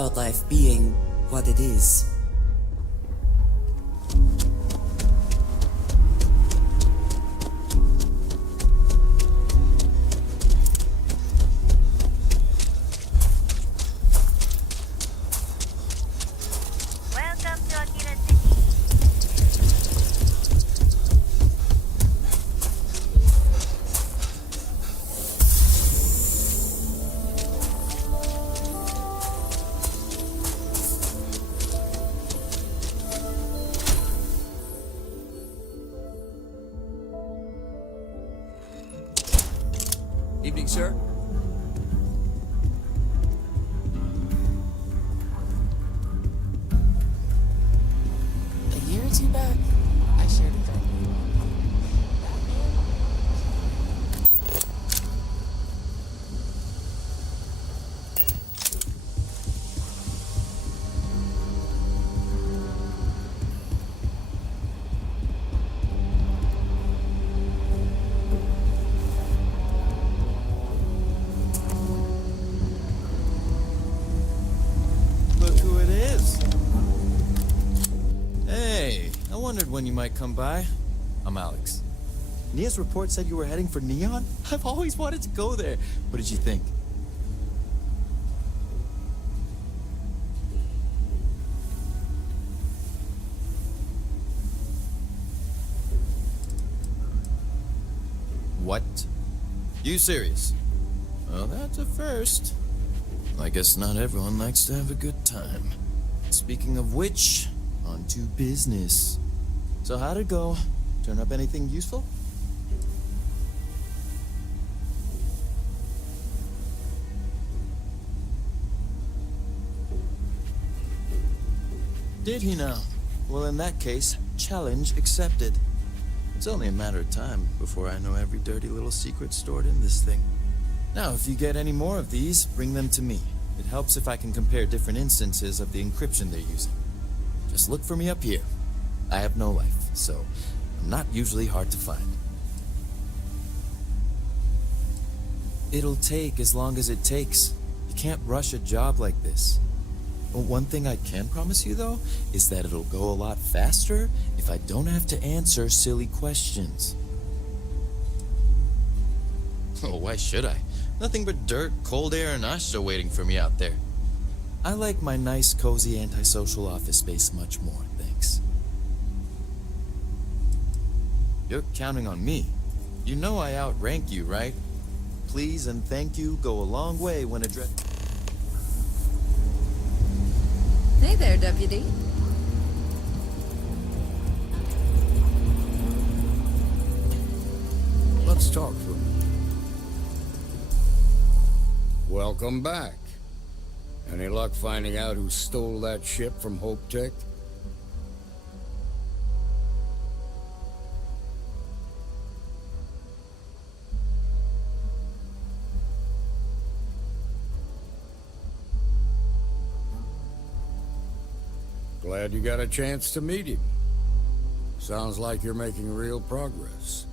wildlife being what it is. Welcome to Akira City. Evening, sir. A year or two back, I shared a bed. Look who it is. Hey, I wondered when you might come by. I'm Alex. Nia's report said you were heading for Neon? I've always wanted to go there. What did you think? What? You serious? Well, that's a first. I guess not everyone likes to have a good time. Speaking of which, on to business. So how'd it go? Turn up anything useful? Did he now? Well, in that case, challenge accepted. It's only a matter of time before I know every dirty little secret stored in this thing. Now, if you get any more of these, bring them to me. It helps if I can compare different instances of the encryption they're using. Just look for me up here. I have no life, so I'm not usually hard to find. It'll take as long as it takes. You can't rush a job like this. But one thing I can promise you, though, is that it'll go a lot faster if I don't have to answer silly questions. Oh, why should I? Nothing but dirt, cold air, and Ashta waiting for me out there. I like my nice, cozy, antisocial office space much more, thanks. You're counting on me. You know I outrank you, right? Please and thank you go a long way when addressing... Hey there, Deputy. Let's talk for a minute. Welcome back. Any luck finding out who stole that ship from Hope Tech? Glad you got a chance to meet him. Sounds like you're making real progress.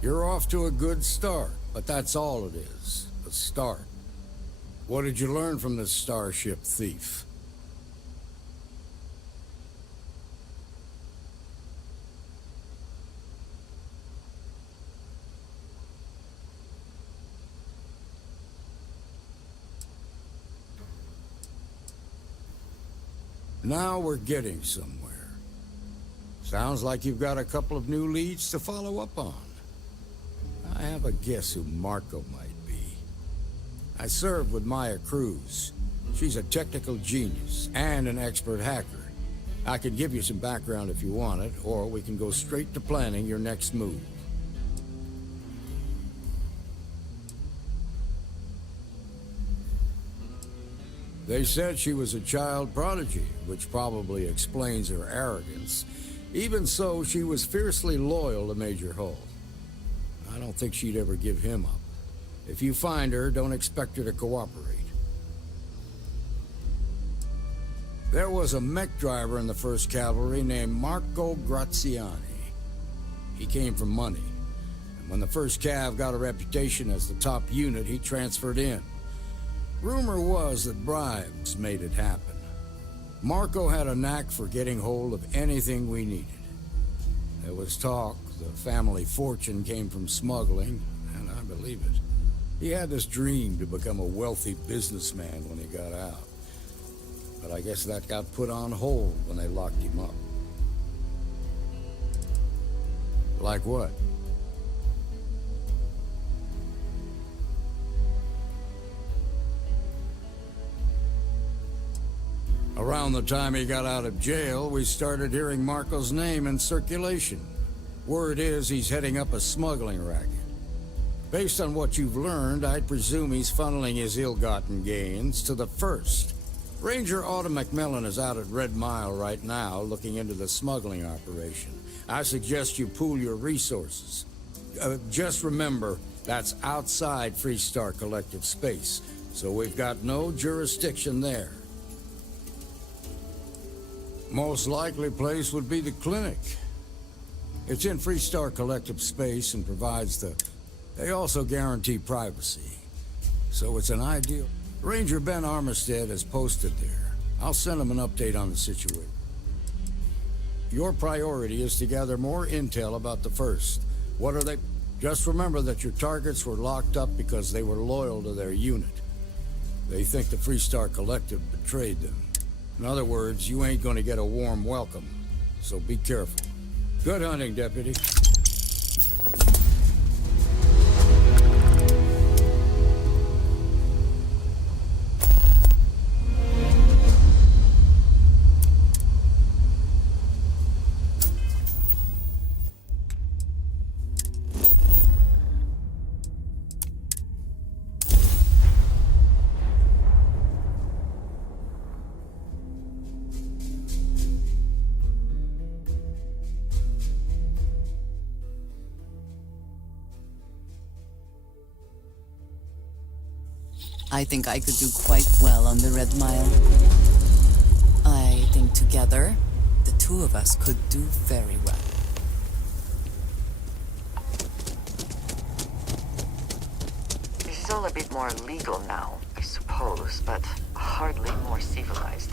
You're off to a good start, but that's all it is, a start. What did you learn from this starship thief? Now we're getting somewhere. Sounds like you've got a couple of new leads to follow up on. I have a guess who Marco might be. I served with Maya Cruz. She's a technical genius and an expert hacker. I could give you some background if you want it, or we can go straight to planning your next move. They said she was a child prodigy, which probably explains her arrogance. Even so, she was fiercely loyal to Major Hull. I don't think she'd ever give him up. If you find her, don't expect her to cooperate. There was a mech driver in the 1st Cavalry named Marco Graziani. He came from money. When the first Cav got a reputation as the top unit, he transferred in. Rumor was that bribes made it happen. Marco had a knack for getting hold of anything we needed. There was talk the family fortune came from smuggling, and I believe it. He had this dream to become a wealthy businessman when he got out. But I guess that got put on hold when they locked him up. Like what? Around the time he got out of jail, we started hearing Marco's name in circulation. Word is he's heading up a smuggling racket. Based on what you've learned, I'd presume he's funneling his ill-gotten gains to the First. Ranger Autumn McMillan is out at Red Mile right now looking into the smuggling operation. I suggest you pool your resources. Just remember, that's outside Freestar Collective space, so we've got no jurisdiction there. Most likely place would be the clinic. It's in Freestar Collective space and provides the... They also guarantee privacy. So it's an ideal... Ranger Ben Armistead is posted there. I'll send him an update on the situation. Your priority is to gather more intel about the First. What are they... Just remember that your targets were locked up because they were loyal to their unit. They think the Freestar Collective betrayed them. In other words, you ain't gonna get a warm welcome, so be careful. Good hunting, Deputy. I think I could do quite well on the Red Mile. I think together, the two of us could do very well. This is all a bit more legal now, I suppose, but hardly more civilized.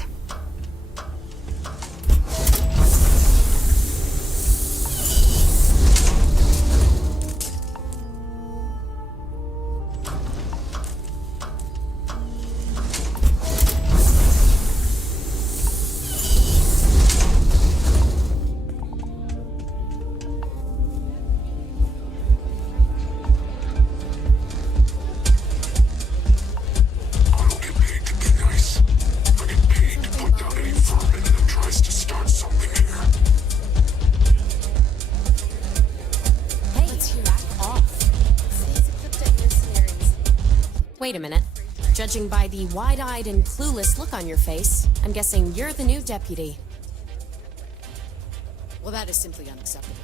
Wait a minute. Judging by the wide-eyed and clueless look on your face, I'm guessing you're the new deputy. Well, that is simply unacceptable.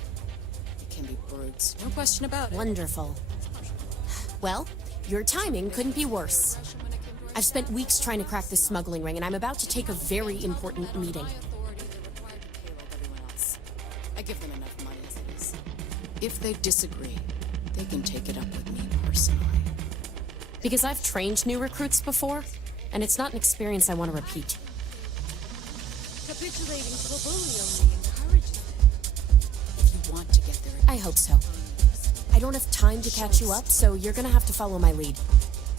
It can be brutes, no question about it. Wonderful. Well, your timing couldn't be worse. I've spent weeks trying to crack this smuggling ring, and I'm about to take a very important meeting. I give them enough money as it is. If they disagree, they can take it up with me personally. Because I've trained new recruits before, and it's not an experience I want to repeat. Capitulating to a bully only encourages it. If you want to get there... I hope so. I don't have time to catch you up, so you're gonna have to follow my lead.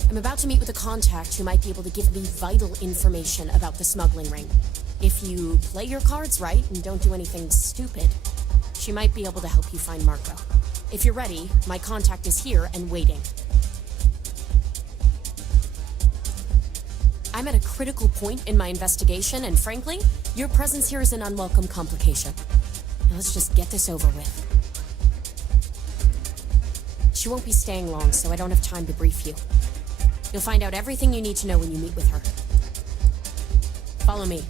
I'm about to meet with a contact who might be able to give me vital information about the smuggling ring. If you play your cards right and don't do anything stupid, she might be able to help you find Marco. If you're ready, my contact is here and waiting. I'm at a critical point in my investigation, and frankly, your presence here is an unwelcome complication. Now let's just get this over with. She won't be staying long, so I don't have time to brief you. You'll find out everything you need to know when you meet with her. Follow me.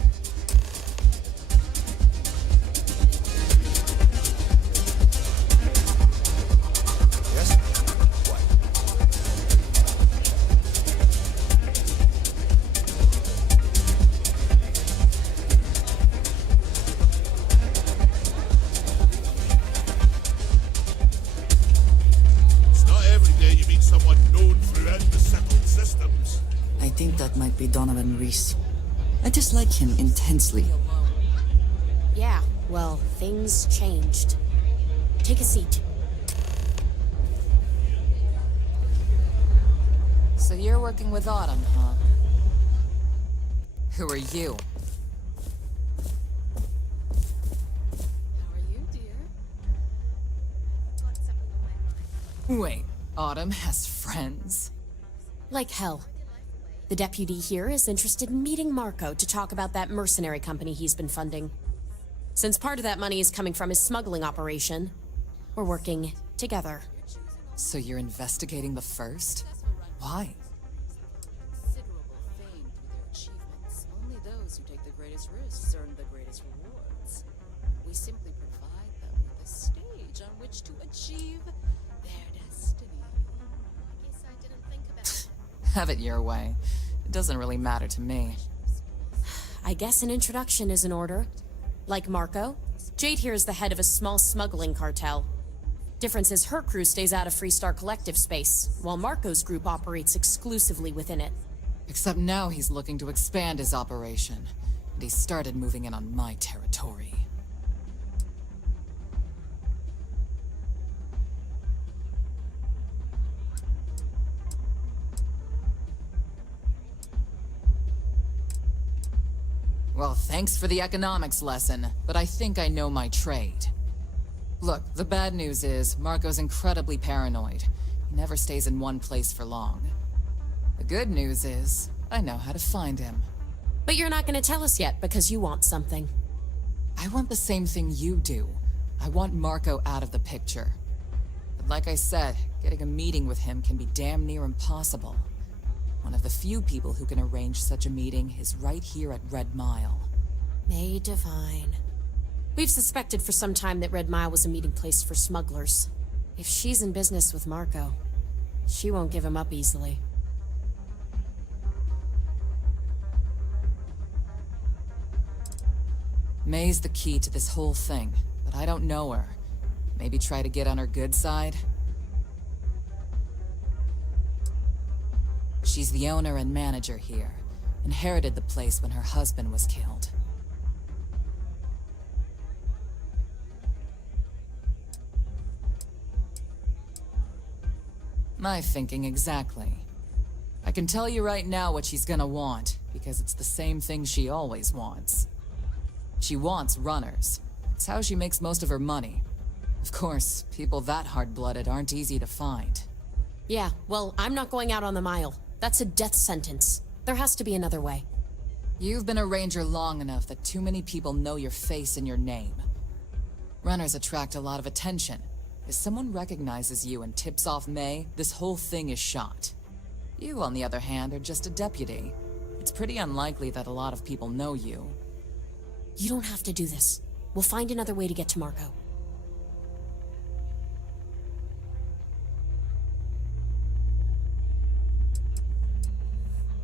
think that might be Donovan Reese. I dislike him intensely. Yeah, well, things changed. Take a seat. So you're working with Autumn, huh? Who are you? How are you, dear? Wait, Autumn has friends? Like hell. The deputy here is interested in meeting Marco to talk about that mercenary company he's been funding. Since part of that money is coming from his smuggling operation, we're working together. So you're investigating the first? Why? Considerable fame through their achievements. Only those who take the greatest risks earn the greatest rewards. We simply provide them with a stage on which to achieve their destiny. I guess I didn't think about it. Have it your way. It doesn't really matter to me. I guess an introduction is in order. Like Marco, Jade here is the head of a small smuggling cartel. Difference is her crew stays out of Freestar Collective space, while Marco's group operates exclusively within it. Except now he's looking to expand his operation, and he started moving in on my territory. Well, thanks for the economics lesson, but I think I know my trade. Look, the bad news is, Marco's incredibly paranoid. He never stays in one place for long. The good news is, I know how to find him. But you're not going to tell us yet because you want something. I want the same thing you do. I want Marco out of the picture. But like I said, getting a meeting with him can be damn near impossible. One of the few people who can arrange such a meeting is right here at Red Mile. May Divine. We've suspected for some time that Red Mile was a meeting place for smugglers. If she's in business with Marco, she won't give him up easily. May's the key to this whole thing, but I don't know her. Maybe try to get on her good side? She's the owner and manager here. Inherited the place when her husband was killed. My thinking exactly. I can tell you right now what she's gonna want, because it's the same thing she always wants. She wants runners. It's how she makes most of her money. Of course, people that hard-blooded aren't easy to find. Yeah, well, I'm not going out on the mile. That's a death sentence. There has to be another way. You've been a ranger long enough that too many people know your face and your name. Runners attract a lot of attention. If someone recognizes you and tips off May, this whole thing is shot. You, on the other hand, are just a deputy. It's pretty unlikely that a lot of people know you. You don't have to do this. We'll find another way to get to Marco.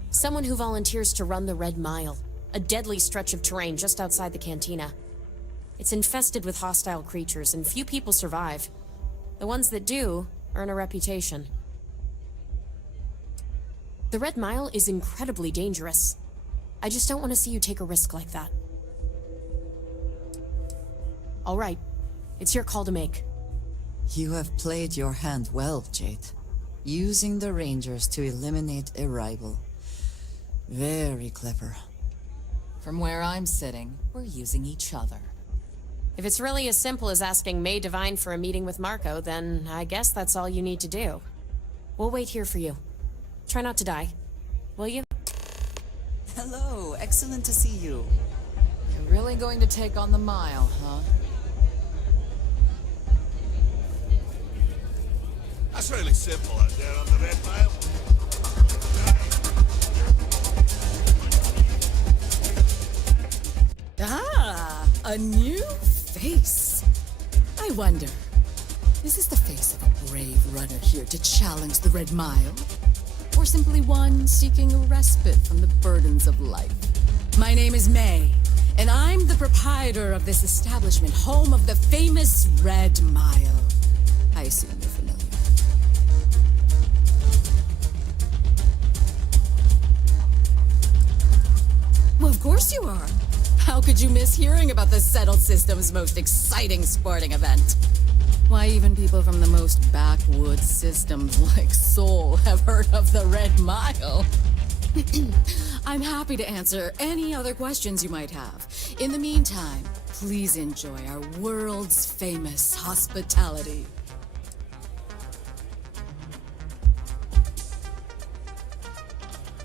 Someone who volunteers to run the Red Mile, a deadly stretch of terrain just outside the cantina. It's infested with hostile creatures, and few people survive. The ones that do earn a reputation. The Red Mile is incredibly dangerous. I just don't want to see you take a risk like that. All right, it's your call to make. You have played your hand well, Jade. Using the Rangers to eliminate a rival. Very clever. From where I'm sitting, we're using each other. If it's really as simple as asking May Divine for a meeting with Marco, then I guess that's all you need to do. We'll wait here for you. Try not to die, will you? Hello, excellent to see you. You're really going to take on the mile, huh? That's really simple out there on the Red Mile. Ah, a new face. I wonder, is this the face of a brave runner here to challenge the Red Mile? Or simply one seeking a respite from the burdens of life? My name is May, and I'm the proprietor of this establishment, home of the famous Red Mile. I assume you're familiar. course you are. How could you miss hearing about the Settled System's most exciting sporting event? Why, even people from the most backwoods systems like Sol have heard of the Red Mile. I'm happy to answer any other questions you might have. In the meantime, please enjoy our world's famous hospitality.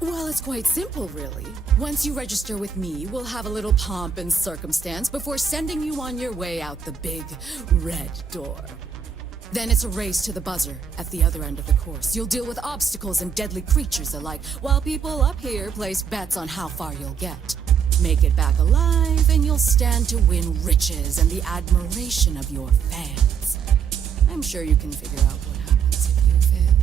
Well, it's quite simple, really. Once you register with me, we'll have a little pomp and circumstance before sending you on your way out the big red door. Then it's a race to the buzzer at the other end of the course. You'll deal with obstacles and deadly creatures alike, while people up here place bets on how far you'll get. Make it back alive, and you'll stand to win riches and the admiration of your fans. I'm sure you can figure out what happens if you fail.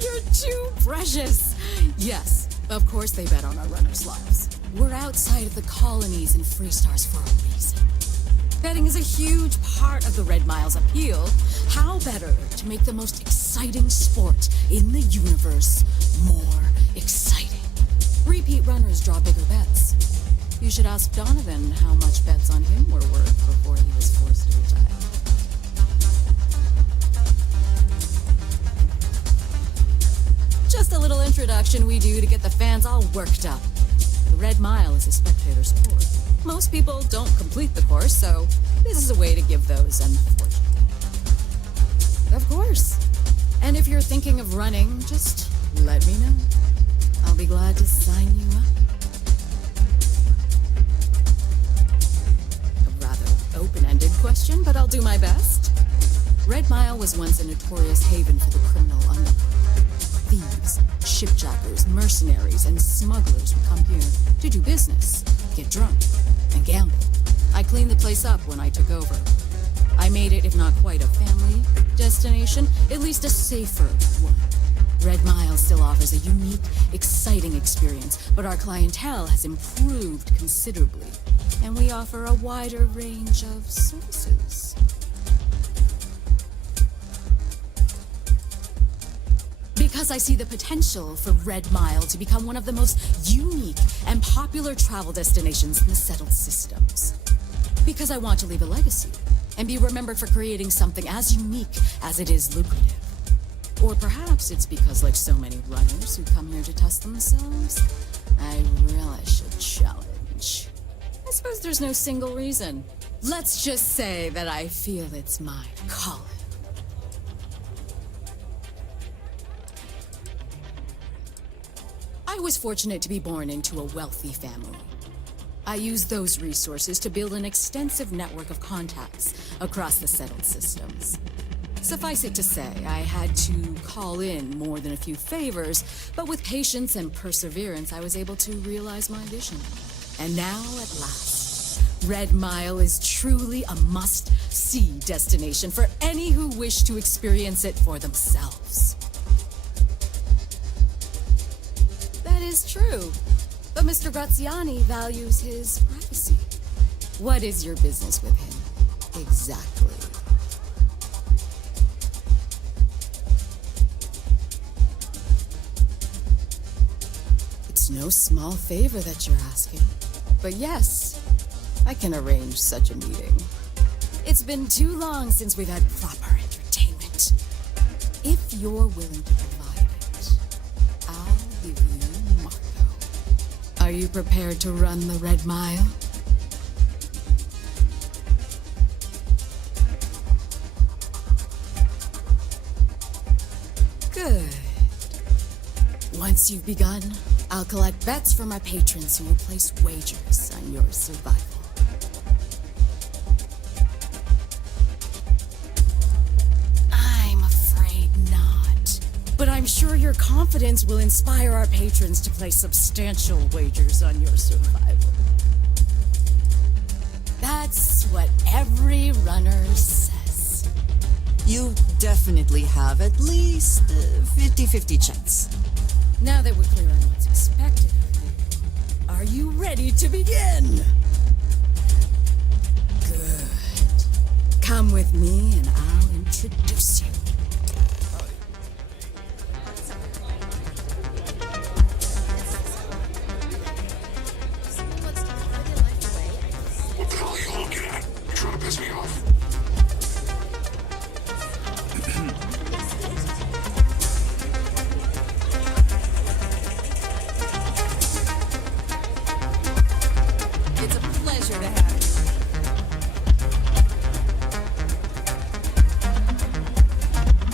You're too precious. Yes, of course they bet on our runners' lives. We're outside of the colonies and Freestars for a reason. Betting is a huge part of the Red Mile's appeal. How better to make the most exciting sport in the universe more exciting? Repeat runners draw bigger bets. You should ask Donovan how much bets on him were worth before he was forced to retire. Just a little introduction we do to get the fans all worked up. The Red Mile is a spectator sport. Most people don't complete the course, so this is a way to give those unfortunate. Of course. And if you're thinking of running, just let me know. I'll be glad to sign you up. A rather open-ended question, but I'll do my best. Red Mile was once a notorious haven for the criminal underworld. Thieves, shipjackers, mercenaries, and smugglers would come here to do business, get drunk, and gamble. I cleaned the place up when I took over. I made it, if not quite a family destination, at least a safer one. Red Mile still offers a unique, exciting experience, but our clientele has improved considerably, and we offer a wider range of services. Because I see the potential for Red Mile to become one of the most unique and popular travel destinations in the Settled Systems. Because I want to leave a legacy and be remembered for creating something as unique as it is lucrative. Or perhaps it's because, like so many runners who come here to test themselves, I relish a challenge. I suppose there's no single reason. Let's just say that I feel it's my calling. I was fortunate to be born into a wealthy family. I used those resources to build an extensive network of contacts across the Settled Systems. Suffice it to say, I had to call in more than a few favors, but with patience and perseverance, I was able to realize my vision. And now, at last, Red Mile is truly a must-see destination for any who wish to experience it for themselves. That is true, but Mr. Graziani values his privacy. What is your business with him, exactly? It's no small favor that you're asking, but yes, I can arrange such a meeting. It's been too long since we've had proper entertainment. If you're willing to provide it, I'll give you Marco. Are you prepared to run the Red Mile? Good. Once you've begun, I'll collect bets from my patrons who will place wagers on your survival. I'm afraid not. But I'm sure your confidence will inspire our patrons to place substantial wagers on your survival. That's what every runner says. You definitely have at least 50-50 chance. Now that we're clear on what's expected of you, are you ready to begin? Good. Come with me and I'll introduce introduce you. What the hell are you looking at? You're trying to piss me off. It's a pleasure to have you.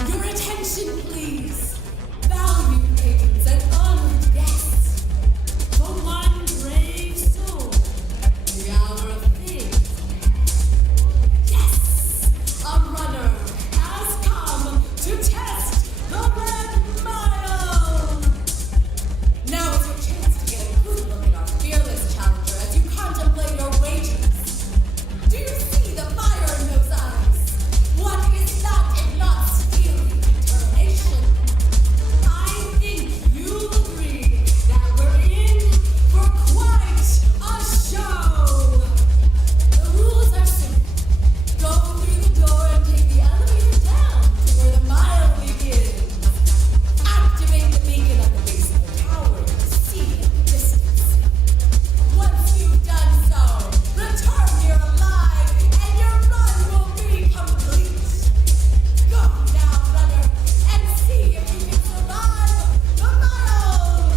Your attention, please. Valued patrons and honored guests. For one brave soul, the hour of fate. Yes! A runner has come to test the Red Mile! Now is your chance to get a good look at our fearless challenger as you contemplate your wagers. Do you see the fire in those eyes? What is that if not steely determination? I think you'll agree that we're in for quite a show. The rules are simple. Go through the door and take the elevator down to where the mile begins. Activate the beacon at the base of the tower to see in the distance. Once you've done so, return here alive, and your run will be complete. Go now, runner, and see if you can survive the mile.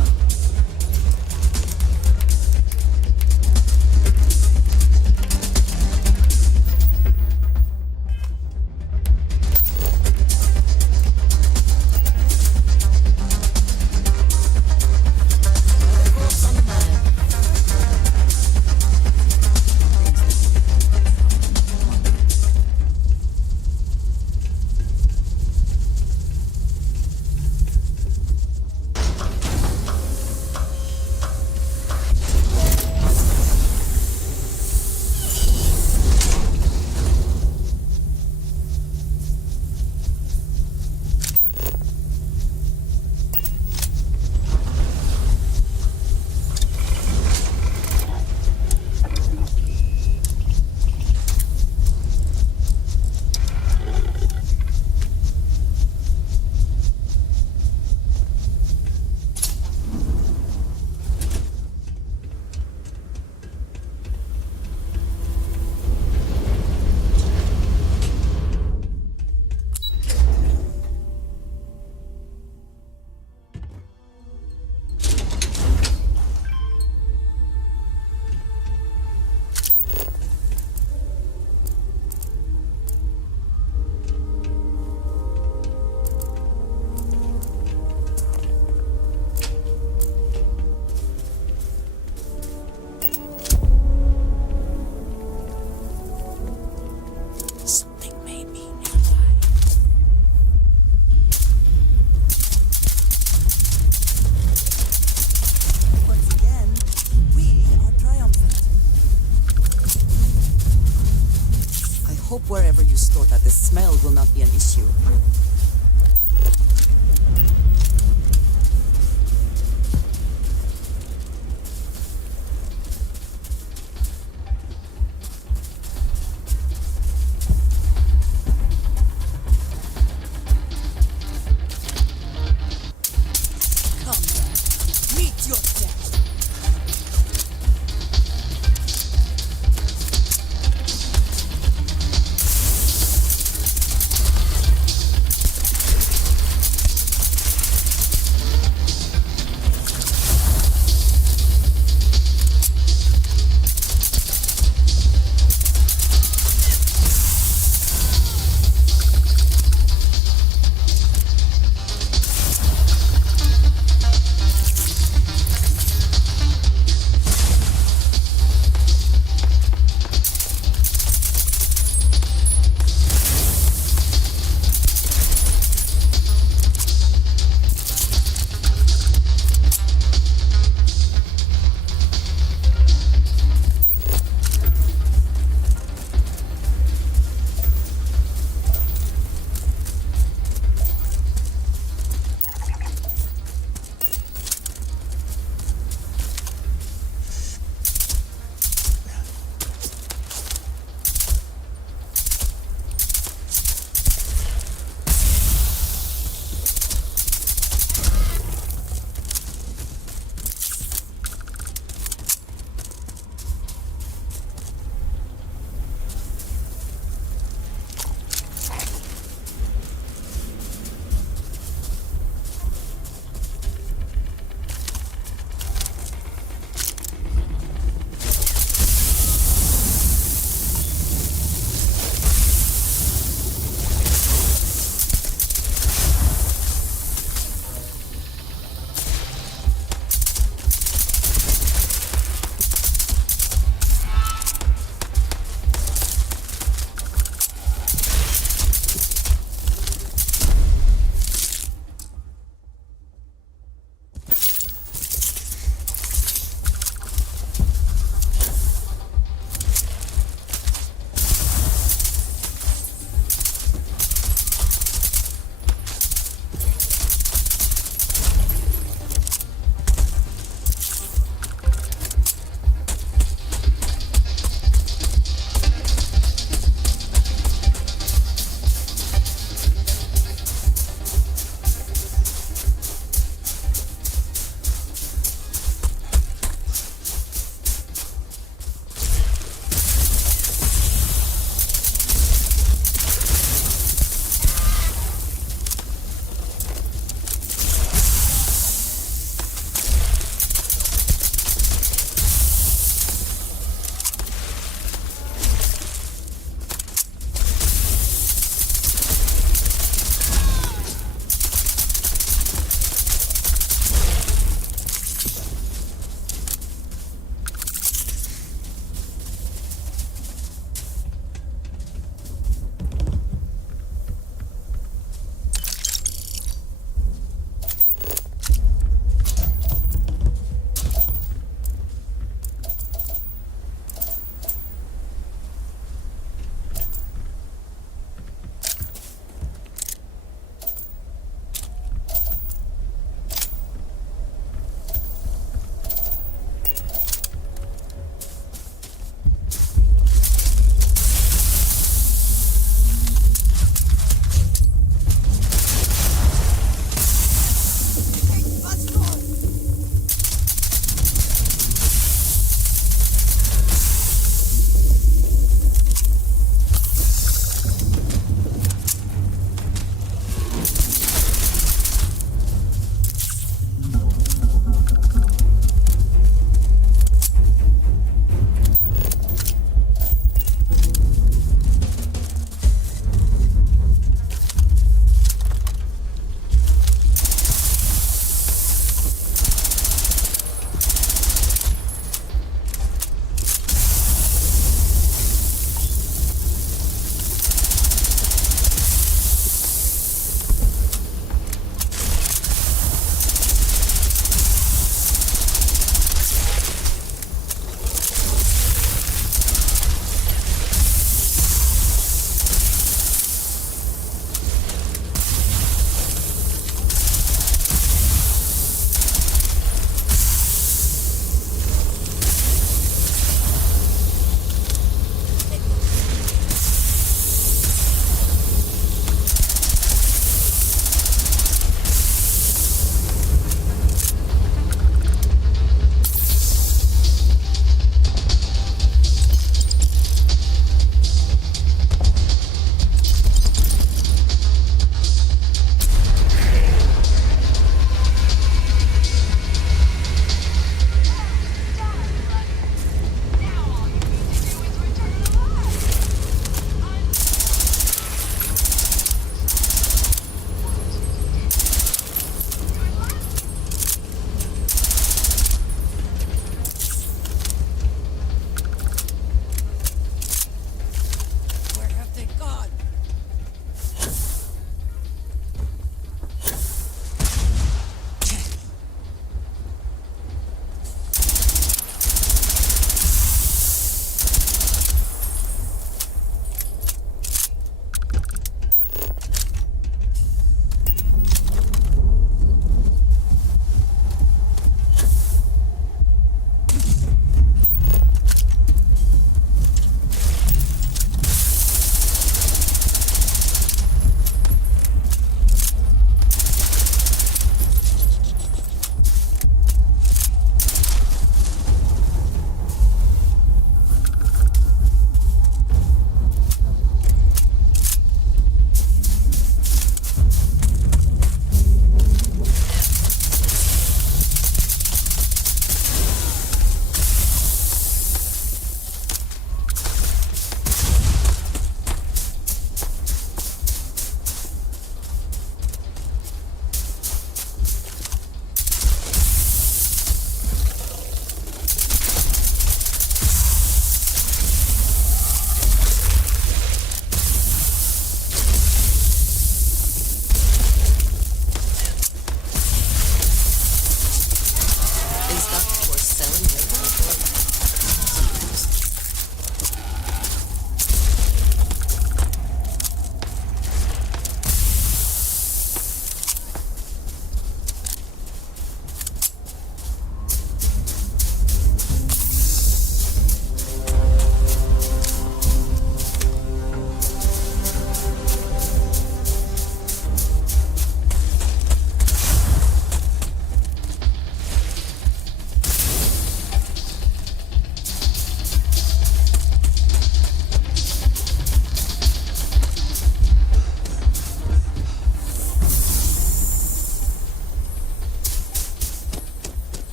Something made me nearby. Once again, we are triumphant. I hope wherever you store that, the smell will not be an issue. Come, meet your death.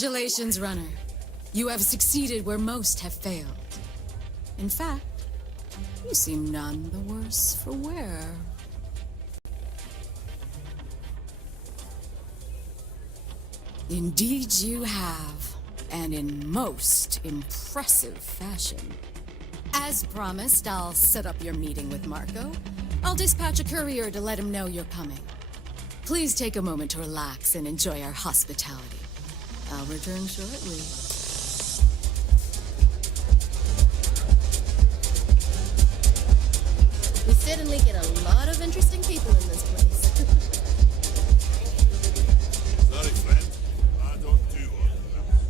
Congratulations, runner. You have succeeded where most have failed. In fact, you seem none the worse for wear. Indeed you have, and in most impressive fashion. As promised, I'll set up your meeting with Marco. I'll dispatch a courier to let him know you're coming. Please take a moment to relax and enjoy our hospitality. I'll return shortly. We certainly get a lot of interesting people in this place. Sorry, friend. I don't do autographs.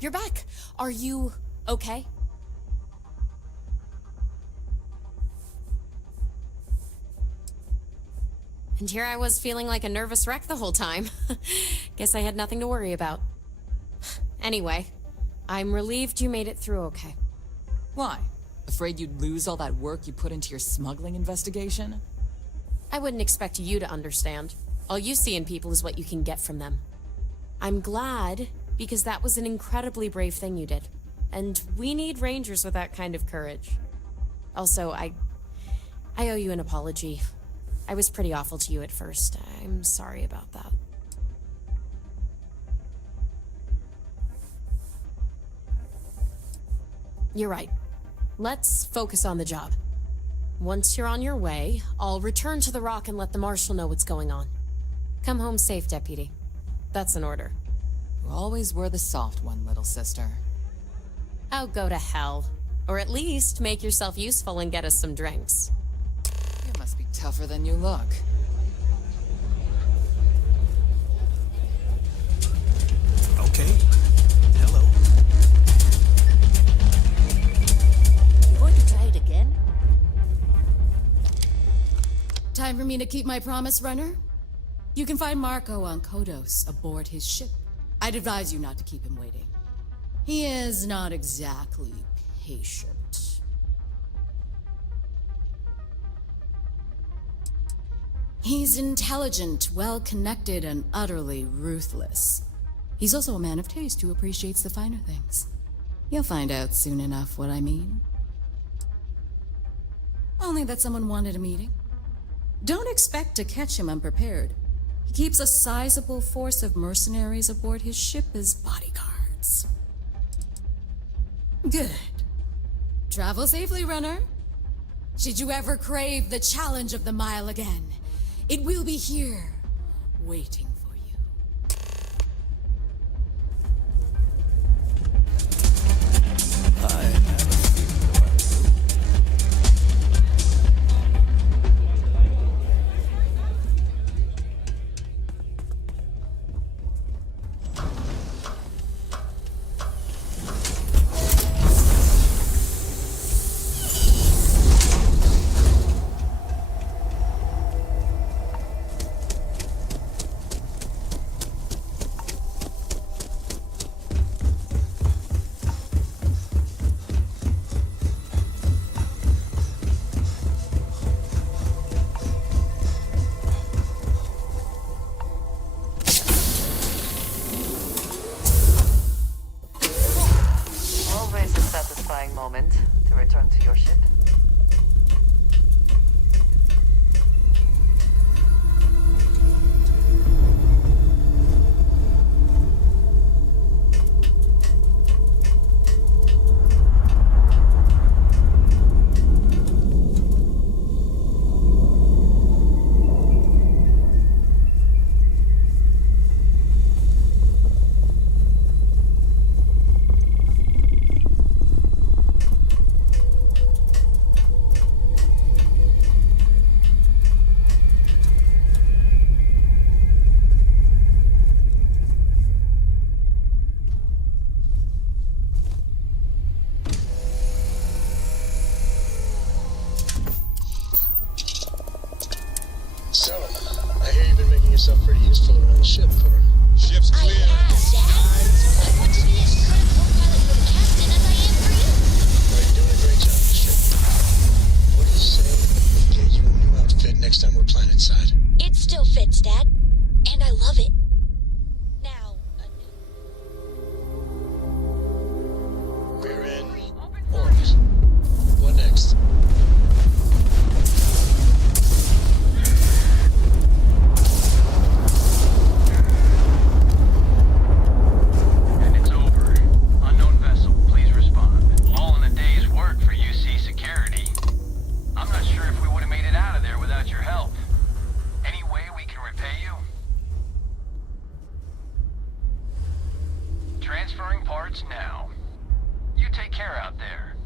You're back. Are you okay? And here I was feeling like a nervous wreck the whole time. Guess I had nothing to worry about. Anyway, I'm relieved you made it through okay. Why? Afraid you'd lose all that work you put into your smuggling investigation? I wouldn't expect you to understand. All you see in people is what you can get from them. I'm glad, because that was an incredibly brave thing you did. And we need rangers with that kind of courage. Also, I owe you an apology. I was pretty awful to you at first. I'm sorry about that. You're right. Let's focus on the job. Once you're on your way, I'll return to the Rock and let the Marshal know what's going on. Come home safe, Deputy. That's an order. You always were the soft one, little sister. Oh, go to hell. Or at least make yourself useful and get us some drinks. You must be tougher than you look. Okay. Hello. You going to try it again? Time for me to keep my promise, runner? You can find Marco on Kodos aboard his ship. I'd advise you not to keep him waiting. He is not exactly patient. He's intelligent, well-connected, and utterly ruthless. He's also a man of taste who appreciates the finer things. You'll find out soon enough what I mean. Only that someone wanted a meeting. Don't expect to catch him unprepared. He keeps a sizable force of mercenaries aboard his ship as bodyguards. Good. Travel safely, runner. Should you ever crave the challenge of the mile again, it will be here, waiting for you. I have a feeling about it. Always a satisfying moment to return to your ship. Transferring parts now. You take care out there.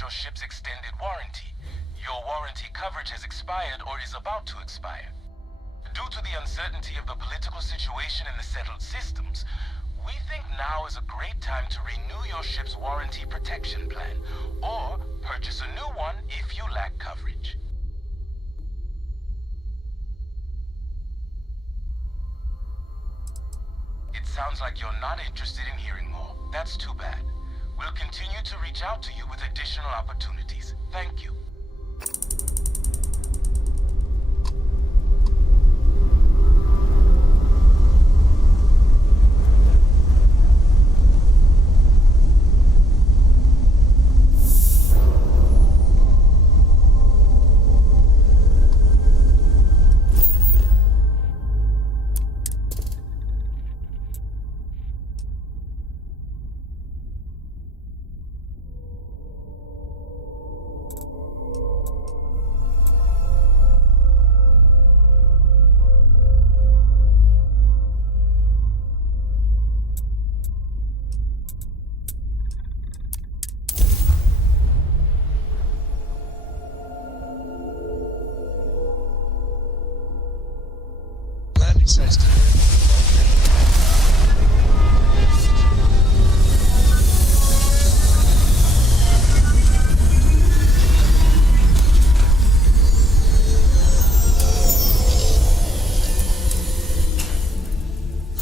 Your ship's extended warranty. Your warranty coverage has expired or is about to expire. Due to the uncertainty of the political situation in the settled systems, we think now is a great time to renew your ship's warranty protection plan, or purchase a new one if you lack coverage. It sounds like you're not interested in hearing more. That's too bad. We'll continue to reach out to you with additional opportunities. Thank you.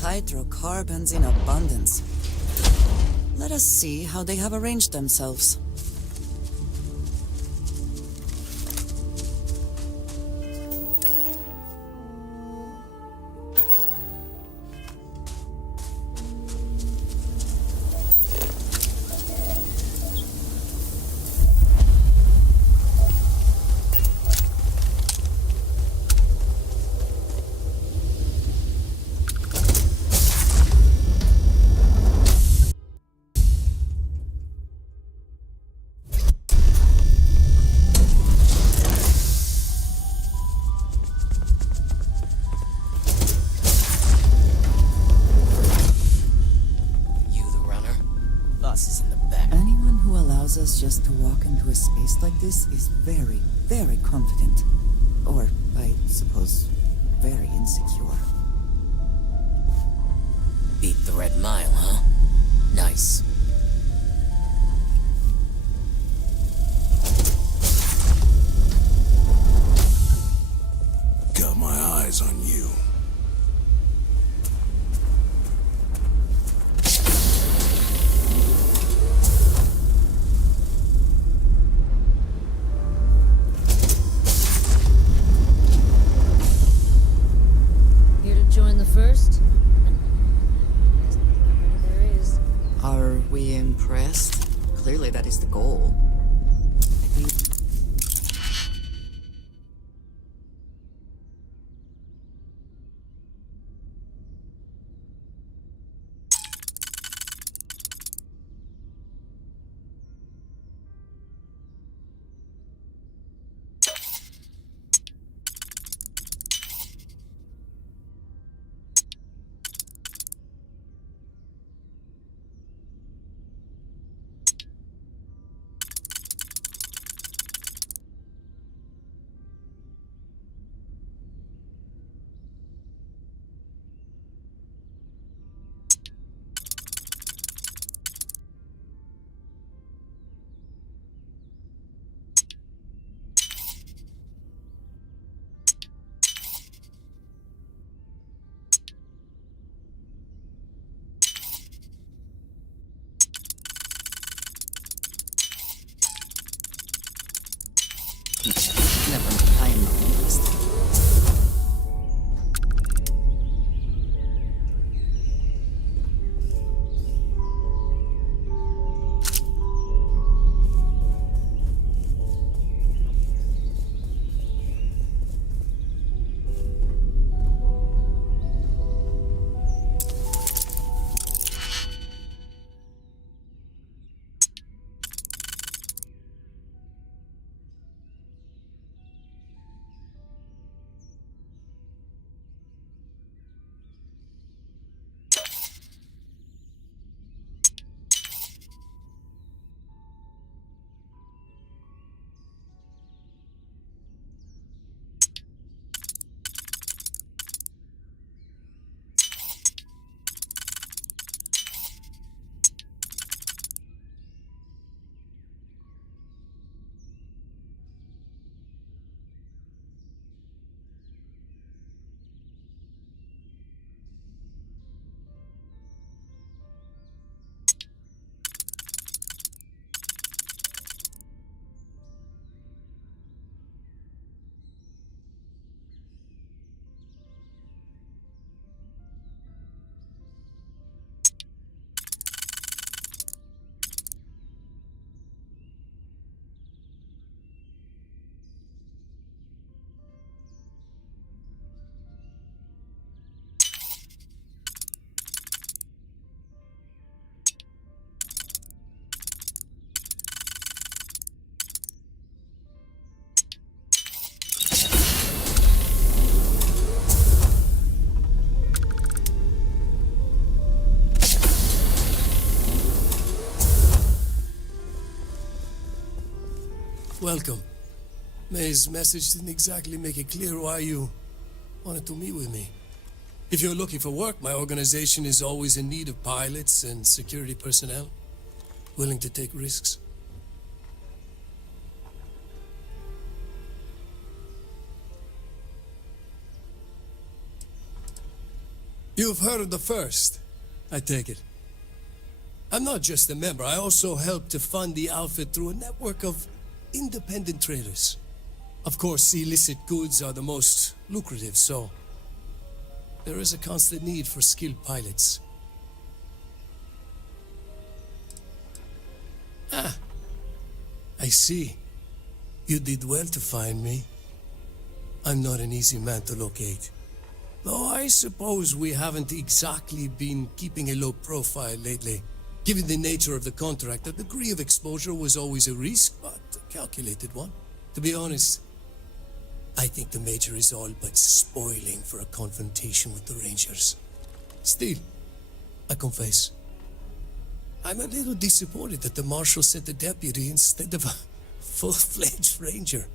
Hydrocarbons in abundance. Let us see how they have arranged themselves. Anyone who allows us just to walk into a space like this is very, very confident. Or, I suppose, very insecure. Beat the Red Mile, huh? Nice. Got my eyes on you. Join the first? There is. Are we impressed? Clearly that is the goal. I think... welcome. May's message didn't exactly make it clear why you wanted to meet with me. If you're looking for work, my organization is always in need of pilots and security personnel, willing to take risks. You've heard of the First, I take it. I'm not just a member, I also help to fund the outfit through a network of independent traders. Of course, illicit goods are the most lucrative, so there is a constant need for skilled pilots. Ah, I see. You did well to find me. I'm not an easy man to locate. Though I suppose we haven't exactly been keeping a low profile lately. Given the nature of the contract, a degree of exposure was always a risk, but a calculated one. To be honest, I think the Major is all but spoiling for a confrontation with the Rangers. Still, I confess, I'm a little disappointed that the Marshal sent a deputy instead of a full-fledged Ranger.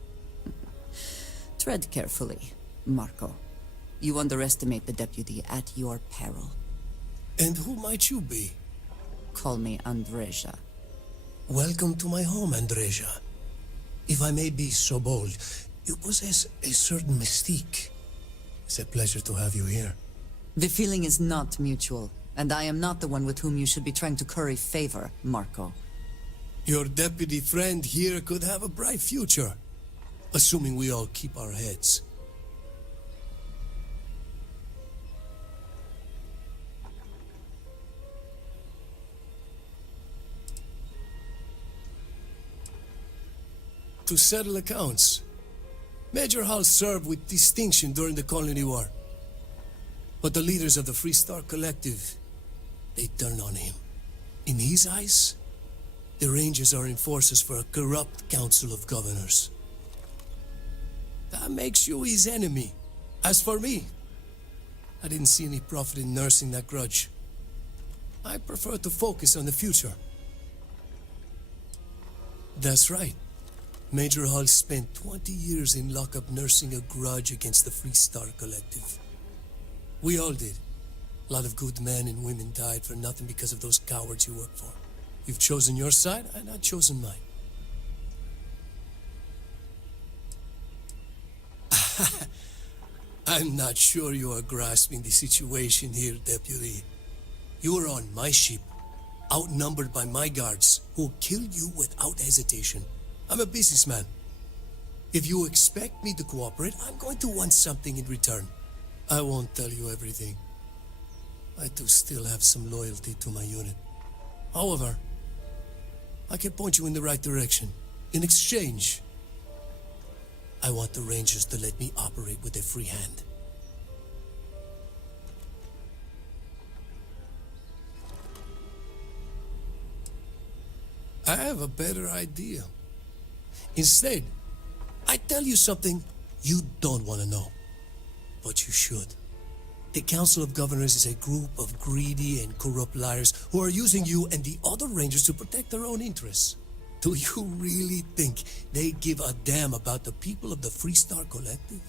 Tread carefully, Marco. You underestimate the deputy at your peril. And who might you be? Call me Andreja. Welcome to my home, Andreja. If I may be so bold, you possess a certain mystique. It's a pleasure to have you here. The feeling is not mutual, and I am not the one with whom you should be trying to curry favor, Marco. Your deputy friend here could have a bright future, assuming we all keep our heads. To settle accounts. Major Hall served with distinction during the Colony War. But the leaders of the Free Star Collective, they turned on him. In his eyes, the Rangers are enforcers for a corrupt Council of Governors. That makes you his enemy. As for me, I didn't see any profit in nursing that grudge. I prefer to focus on the future. That's right. Major Hall spent 20 years in lockup nursing a grudge against the Free Star Collective. We all did. A lot of good men and women died for nothing because of those cowards you work for. You've chosen your side, and I've chosen mine. I'm not sure you are grasping the situation here, Deputy. You are on my ship, outnumbered by my guards, who'll kill you without hesitation. I'm a businessman. If you expect me to cooperate, I'm going to want something in return. I won't tell you everything. I do still have some loyalty to my unit. However, I can point you in the right direction. In exchange, I want the Rangers to let me operate with a free hand. I have a better idea. Instead, I tell you something you don't want to know, but you should. The Council of Governors is a group of greedy and corrupt liars who are using you and the other Rangers to protect their own interests. Do you really think they give a damn about the people of the Free Star Collective?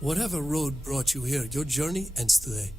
Whatever road brought you here, your journey ends today.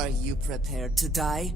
Are you prepared to die?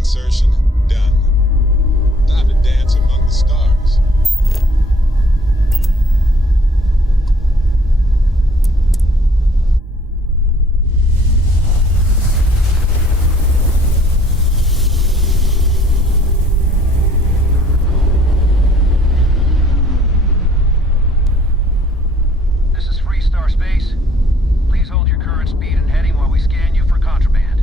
insertion done. Time to dance among the stars. This is Freestar Space. Please hold your current speed and heading while we scan you for contraband.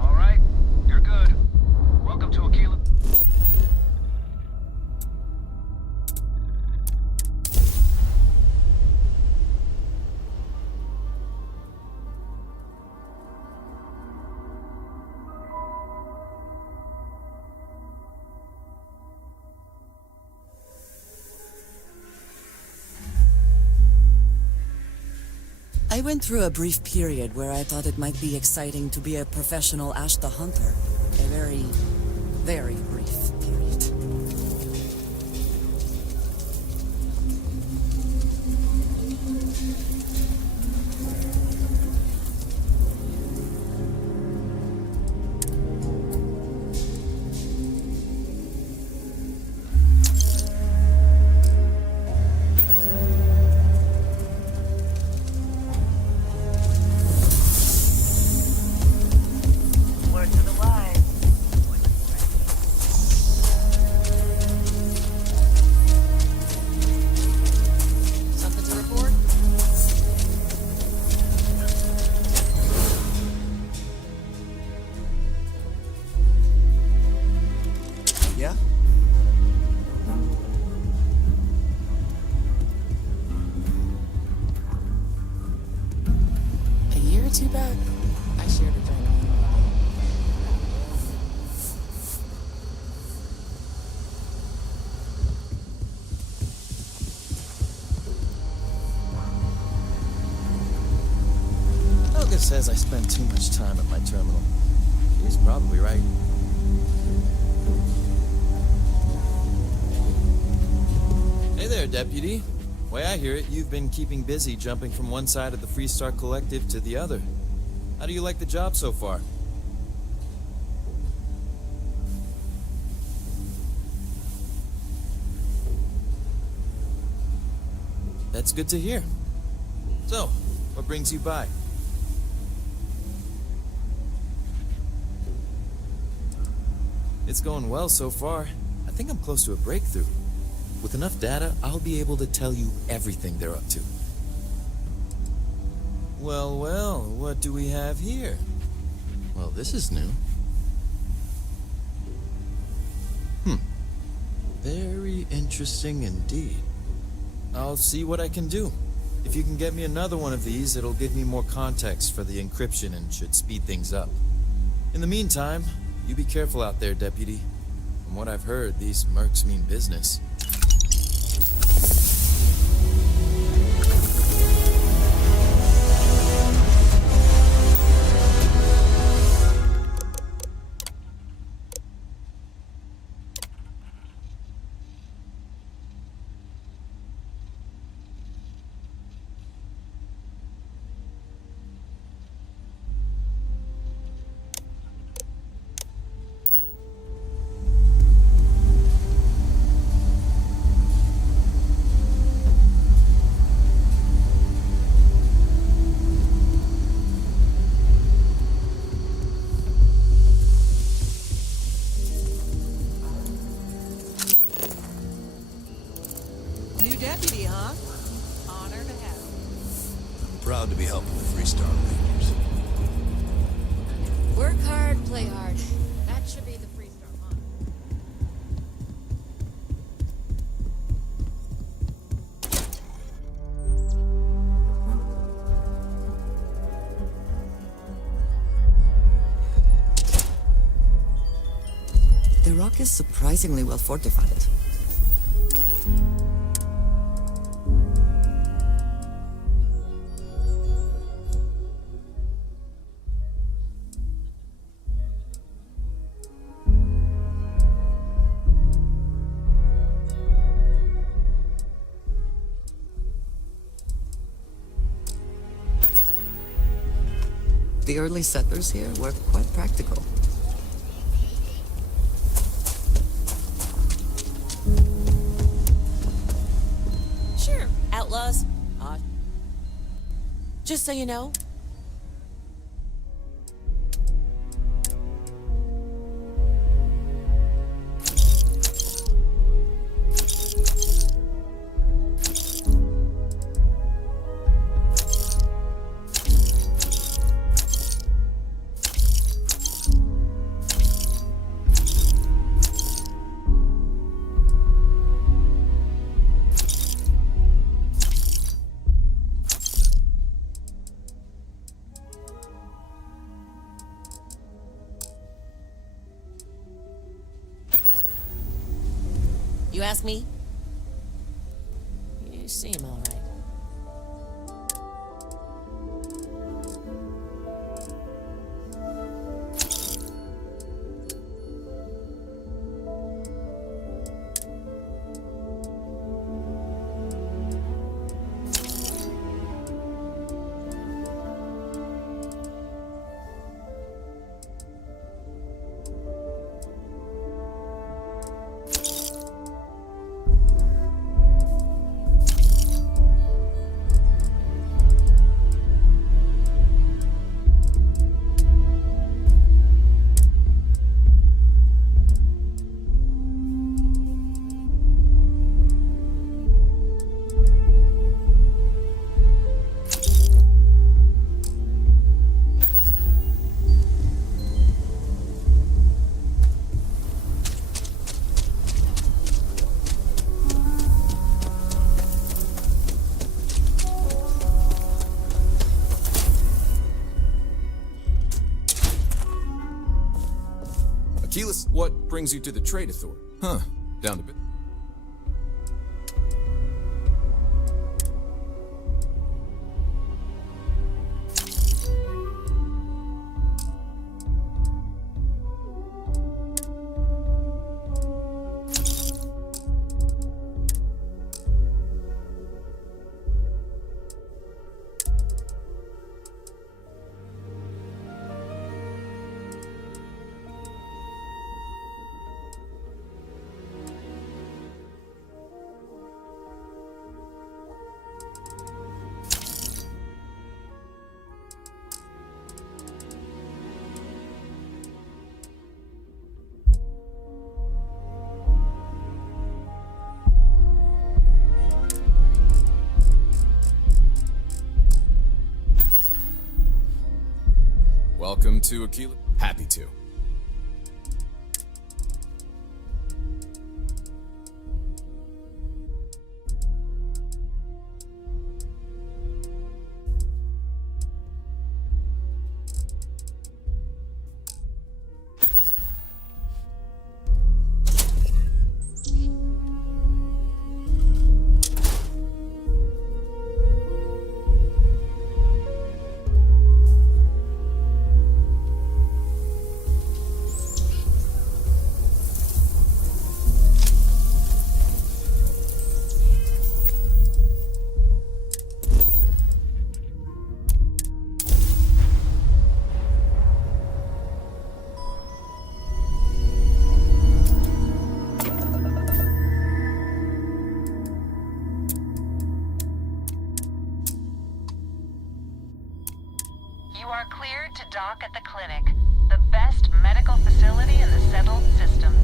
All right, you're good. Welcome to Aquila. I went through a brief period where I thought it might be exciting to be a professional Ashta hunter. A very, very brief period. yeah? A year or two back, I shared a drink. Helga says I spend too much time at my terminal. She's probably right. Hey there, Deputy. Way I hear it, you've been keeping busy jumping from one side of the Freestar Collective to the other. How do you like the job so far? That's good to hear. So, what brings you by? It's going well so far. I think I'm close to a breakthrough. With enough data, I'll be able to tell you everything they're up to. Well, well, what do we have here? Well, this is new. Very interesting indeed. I'll see what I can do. If you can get me another one of these, it'll give me more context for the encryption and should speed things up. In the meantime, you be careful out there, Deputy. From what I've heard, these mercs mean business. New deputy, huh? Honor to have you. I'm proud to be helping the Freestar Rangers. Work hard, play hard. That should be the Freestar motto. The rock is surprisingly well fortified. The early settlers here were quite practical. Sure, outlaws. Just so you know, you ask me? You seem all right. Keyless, what brings you to the Trade Authority? Huh, down to bit. Welcome to Aquila. Happy to. You are cleared to dock at the clinic, the best medical facility in the settled systems.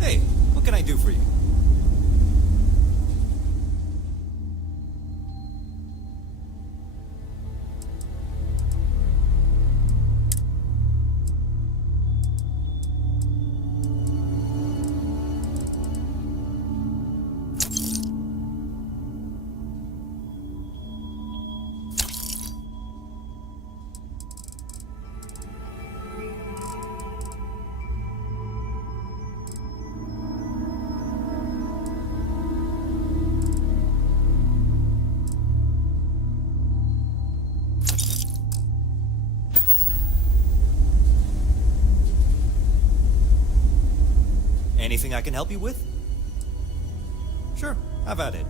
Hey, what can I do for you? Anything I can help you with? Sure, have at it.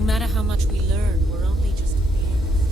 No matter how much we learn, we're only just beginners.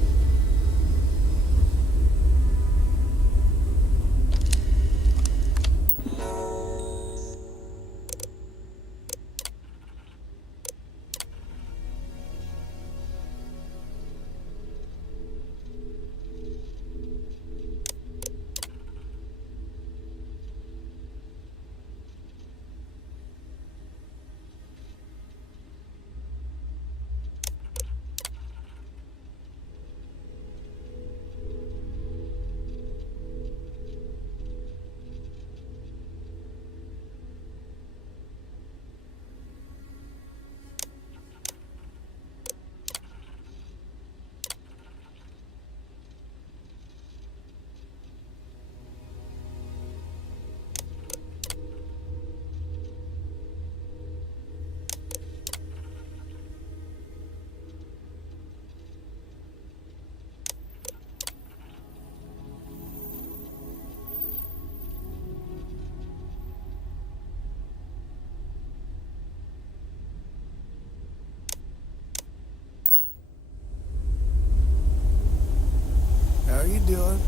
How you doing?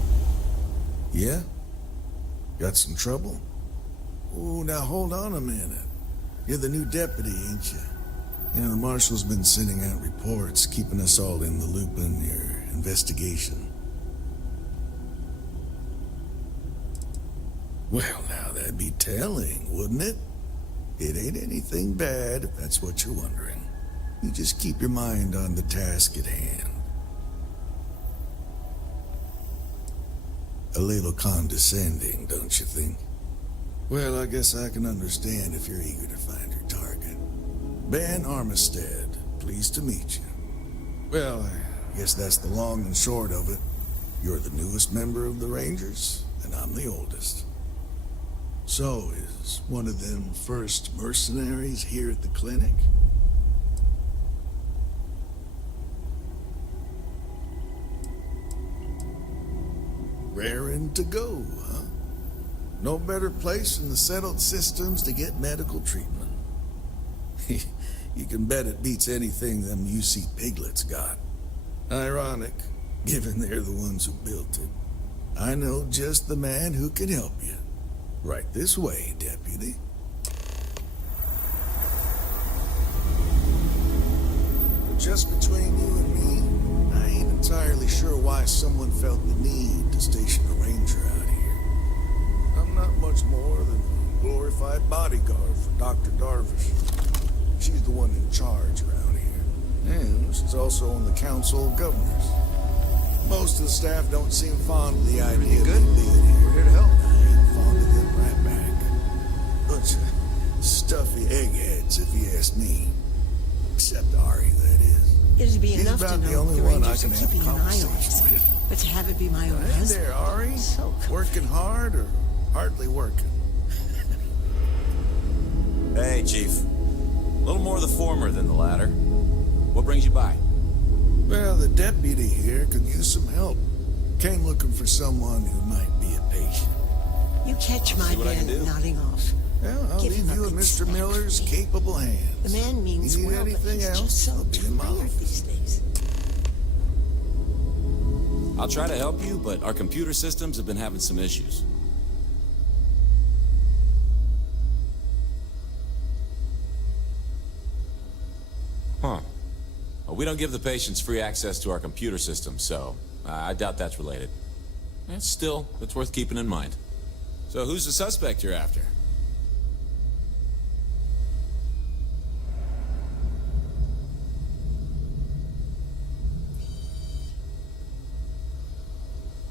Yeah? Got some trouble? Oh, now hold on a minute. You're the new deputy, ain't you? You know, the marshal's been sending out reports, keeping us all in the loop in your investigation. Well, now that'd be telling, wouldn't it? It ain't anything bad, if that's what you're wondering. You just keep your mind on the task at hand. A little condescending, don't you think? Well, I guess I can understand if you're eager to find your target. Ben Armistead, pleased to meet you. Well, I guess that's the long and short of it. You're the newest member of the Rangers, and I'm the oldest. So, is one of them first mercenaries here at the clinic? Raring to go, huh? No better place in the settled systems to get medical treatment. You can bet it beats anything them UC piglets got. Ironic, given they're the ones who built it. I know just the man who can help you. Right this way, Deputy. But just between you and me, I ain't entirely sure why someone felt the need to station a ranger out here. I'm not much more than a glorified bodyguard for Dr. Darvish. She's the one in charge around here. And she's also on the Council of Governors. Most of the staff don't seem fond of the idea of me being here. We're here to help. I ain't fond of them right back. Bunch of stuffy eggheads, if you ask me. Except Ari, that is. It'd be He's enough to about the know only the one I Rangers can are have keeping an eye on conversation us. with. But to have it be my own Hey husband. there, Ari. So working hard or hardly working? Hey, Chief. A little more the former than the latter. What brings you by? Well, the deputy here could use some help. Came looking for someone who might be a patient. you catch my man nodding off. Well, I'll Give leave him a you in good Mr. smack. Miller's capable hands. The man means You need well, but anything he's else? just so I'll be in my tired office. these days. I'll try to help you, but our computer systems have been having some issues. Huh. Well, we don't give the patients free access to our computer systems, so I doubt that's related. Still, it's worth keeping in mind. So who's the suspect you're after?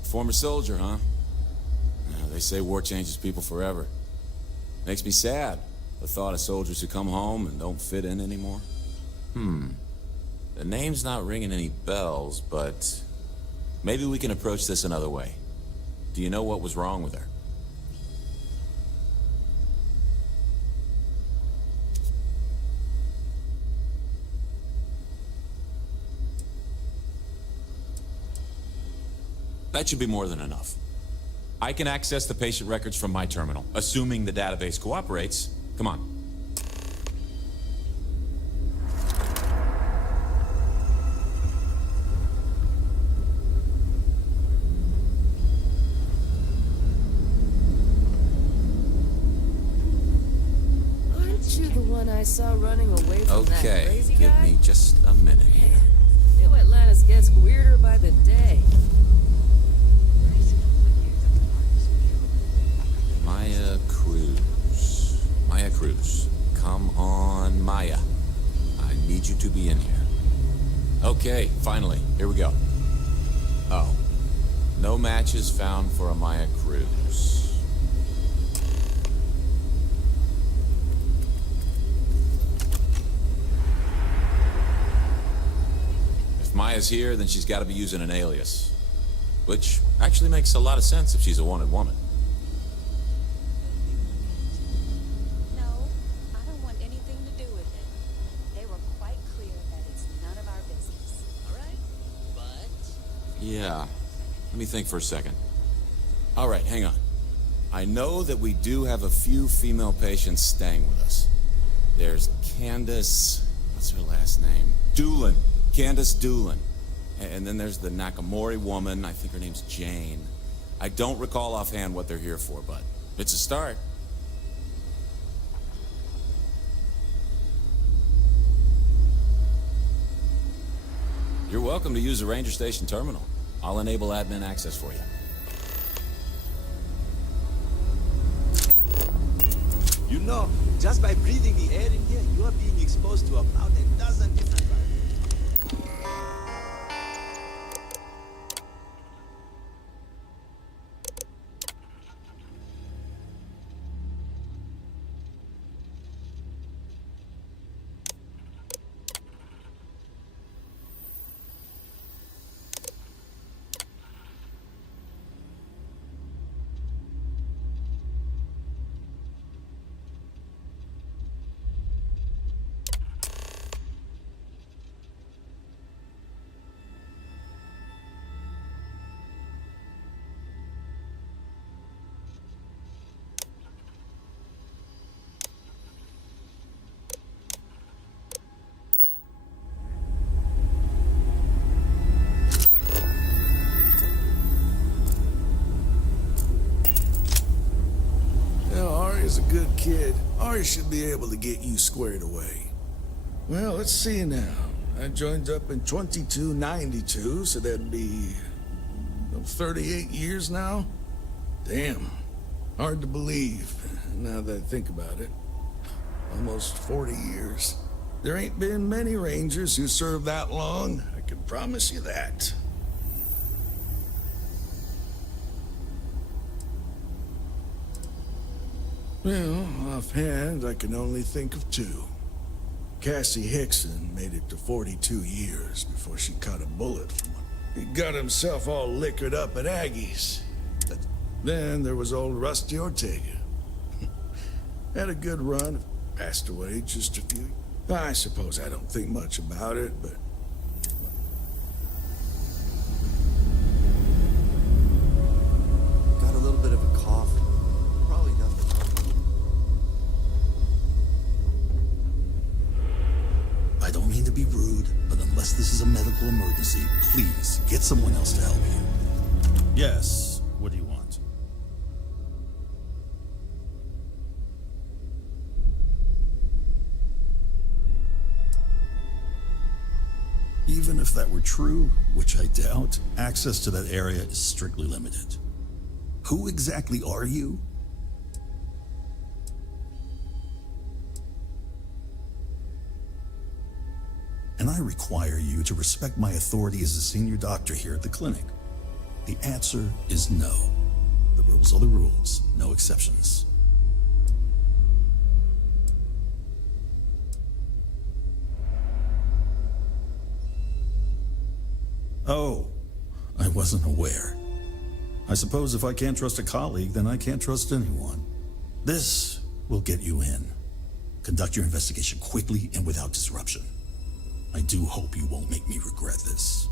Former soldier, huh? Yeah, they say war changes people forever. Makes me sad, the thought of soldiers who come home and don't fit in anymore. The name's not ringing any bells, but maybe we can approach this another way. Do you know what was wrong with her? That should be more than enough. I can access the patient records from my terminal, assuming the database cooperates. Come on. saw running away from that Okay, crazy give guy? me just a minute here. New Atlantis gets weirder by the day. Maya Cruz. Maya Cruz. Come on, Maya. I need you to be in here. Okay, finally. Here we go. Oh. No matches found for a Maya Cruz. If Maya's here, then she's got to be using an alias. Which actually makes a lot of sense if she's a wanted woman. No, I don't want anything to do with it. They were quite clear that it's none of our business. All right? But... Yeah. Let me think for a second. All right, hang on. I know that we do have a few female patients staying with us. There's Candace... What's her last name? Doolin. Candace Doolin. And then there's the Nakamori woman. I think her name's Jane. I don't recall offhand what they're here for, but it's a start. You're welcome to use the Ranger Station terminal. I'll enable admin access for you. You know, just by breathing the air in here, you are being exposed to about a dozen different viruses. Ari's a good kid. Ari should be able to get you squared away. Well, let's see now. I joined up in 2292, so that'd be 38 years now? Damn. Hard to believe, now that I think about it. Almost 40 years. There ain't been many Rangers who served that long, I can promise you that. Well, offhand, I can only think of two. Cassie Hickson made it to 42 years before she caught a bullet from him. He got himself all liquored up at Aggie's. Then there was old Rusty Ortega. Had a good run, passed away just a few. I suppose I don't think much about it, but... Got a little bit of a cough. Probably nothing. I don't mean to be rude, but unless this is a medical emergency, please get someone else to help you. Yes. What do you want? Even if that were true, which I doubt, access to that area is strictly limited. Who exactly are you? And I require you to respect my authority as a senior doctor here at the clinic. The answer is no. The rules are the rules, no exceptions. Oh, I wasn't aware. I suppose if I can't trust a colleague, then I can't trust anyone. This will get you in. Conduct your investigation quickly and without disruption. I do hope you won't make me regret this.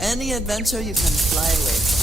Any adventure you can fly away from.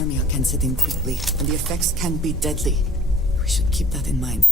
hypothermia can set in quickly, and the effects can be deadly. We should keep that in mind.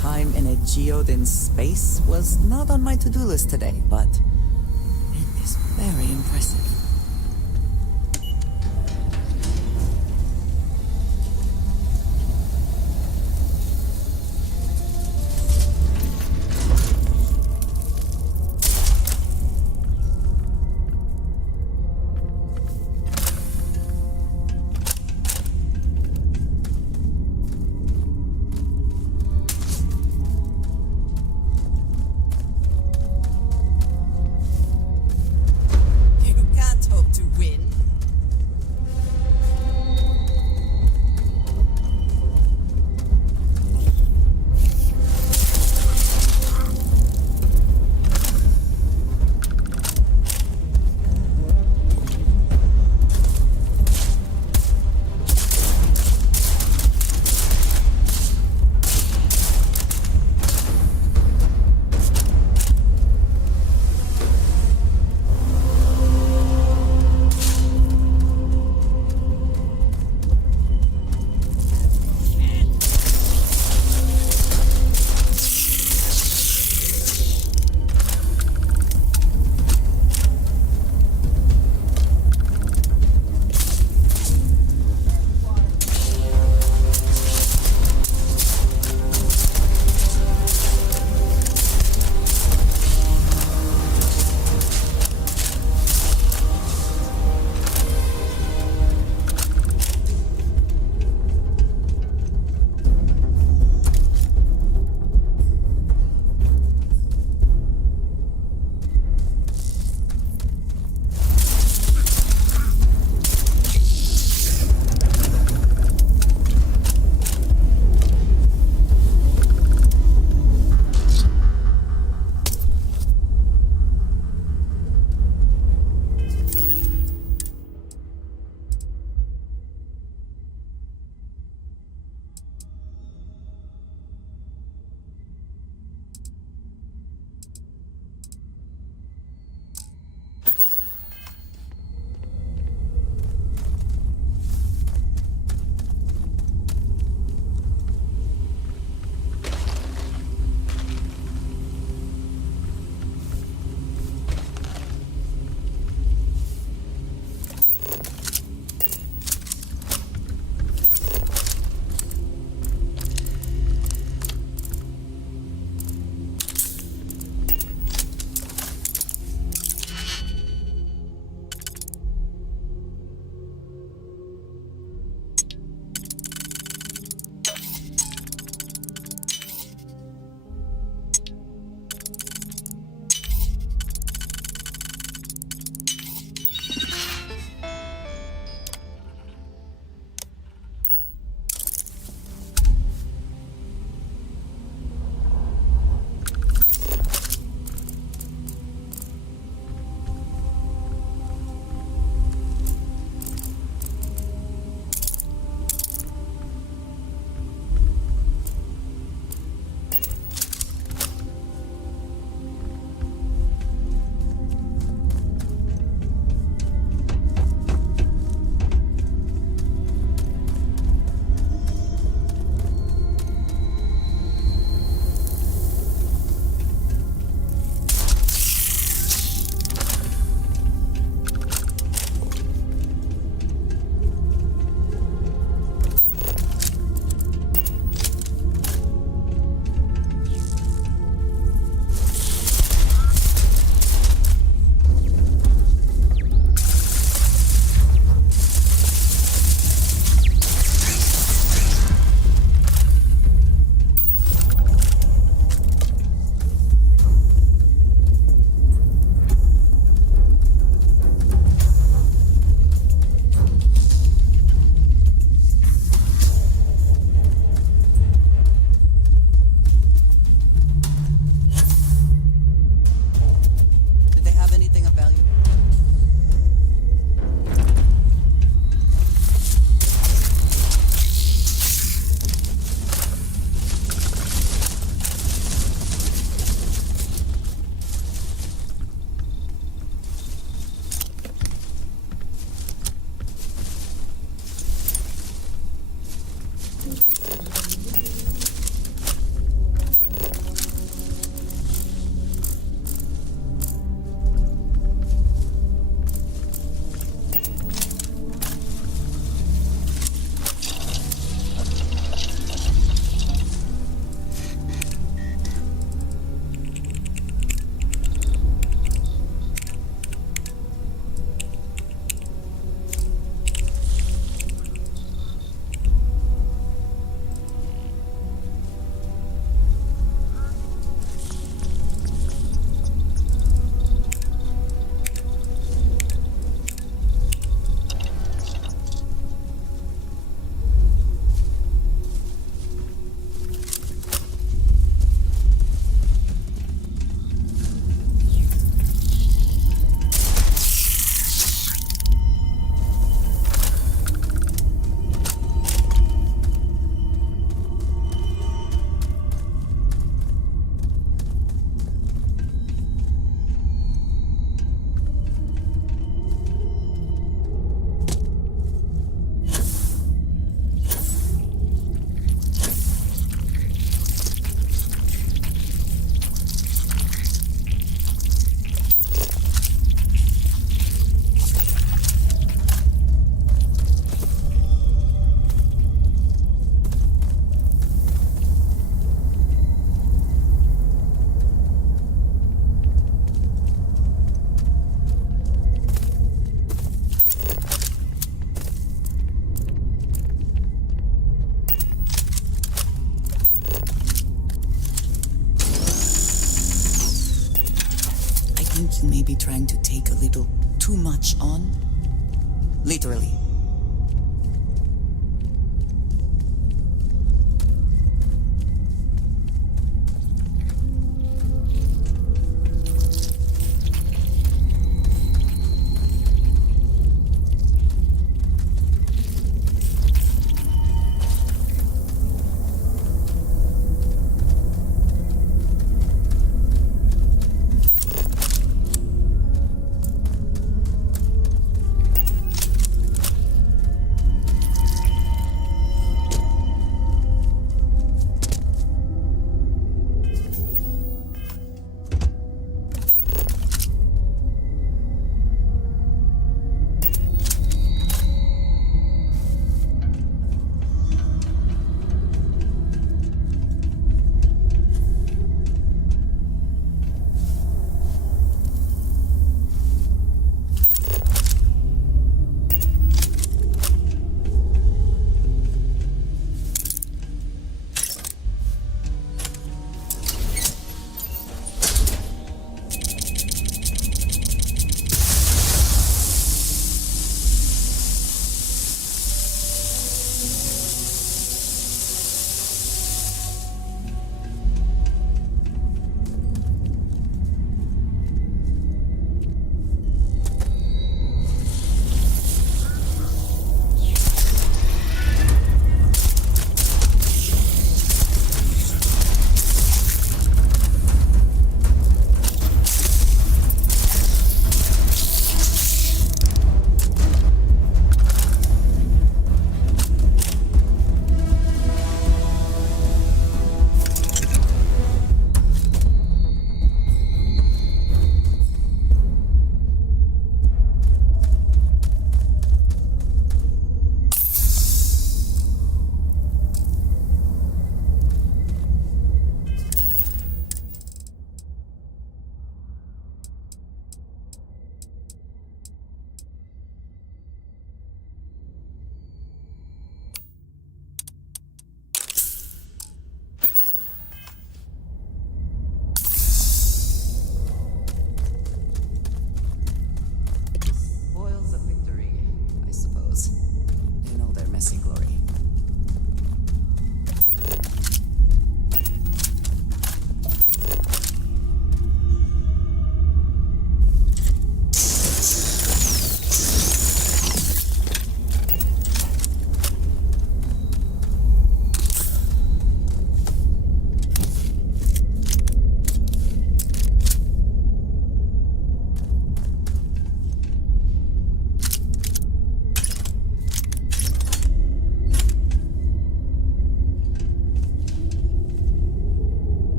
Time in a geode in space was not on my to-do list today, but it is very impressive. You can't like you may be trying to take a little too much on. Literally.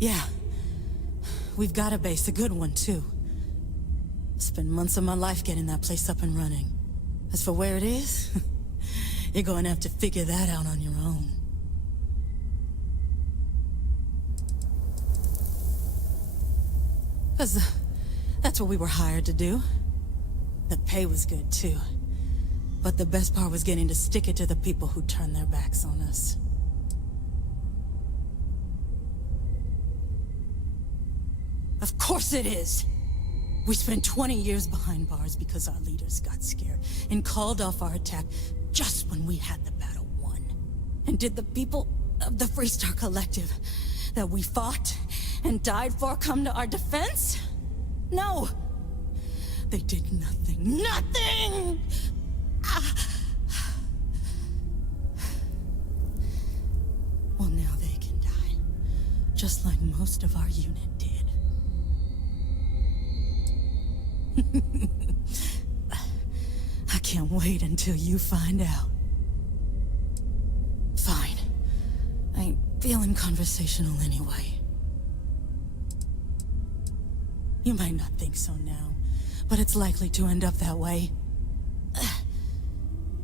Yeah. We've got a base, a good one, too. Spent months of my life getting that place up and running. As for where it is, you're going to have to figure that out on your own. Because that's what we were hired to do. The pay was good, too. But the best part was getting to stick it to the people who turned their backs on us. Of course it is! We spent 20 years behind bars because our leaders got scared and called off our attack just when we had the battle won. And did the people of the Freestar Collective that we fought and died for come to our defense? No! They did nothing. Nothing! Well, now they can die. Just like most of our unit did. I can't wait until you find out. Fine. I ain't feeling conversational anyway. You might not think so now, but it's likely to end up that way.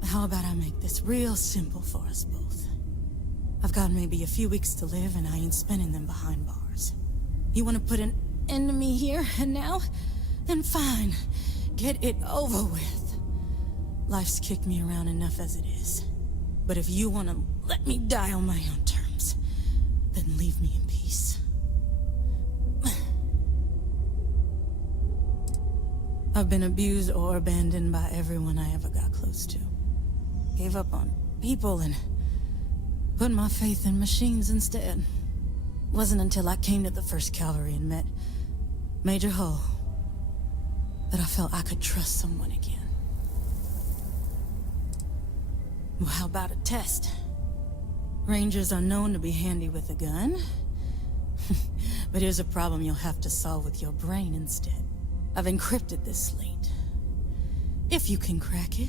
How about I make this real simple for us both? I've got maybe a few weeks to live, and I ain't spending them behind bars. You want to put an end to me here and now? Then fine. Get it over with. Life's kicked me around enough as it is. But if you want to let me die on my own terms, then leave me in peace. I've been abused or abandoned by everyone I ever got close to. Gave up on people and put my faith in machines instead. Wasn't until I came to the 1st Cavalry and met Major Hull that I felt I could trust someone again. Well, how about a test? Rangers are known to be handy with a gun. But here's a problem you'll have to solve with your brain instead. I've encrypted this slate. If you can crack it,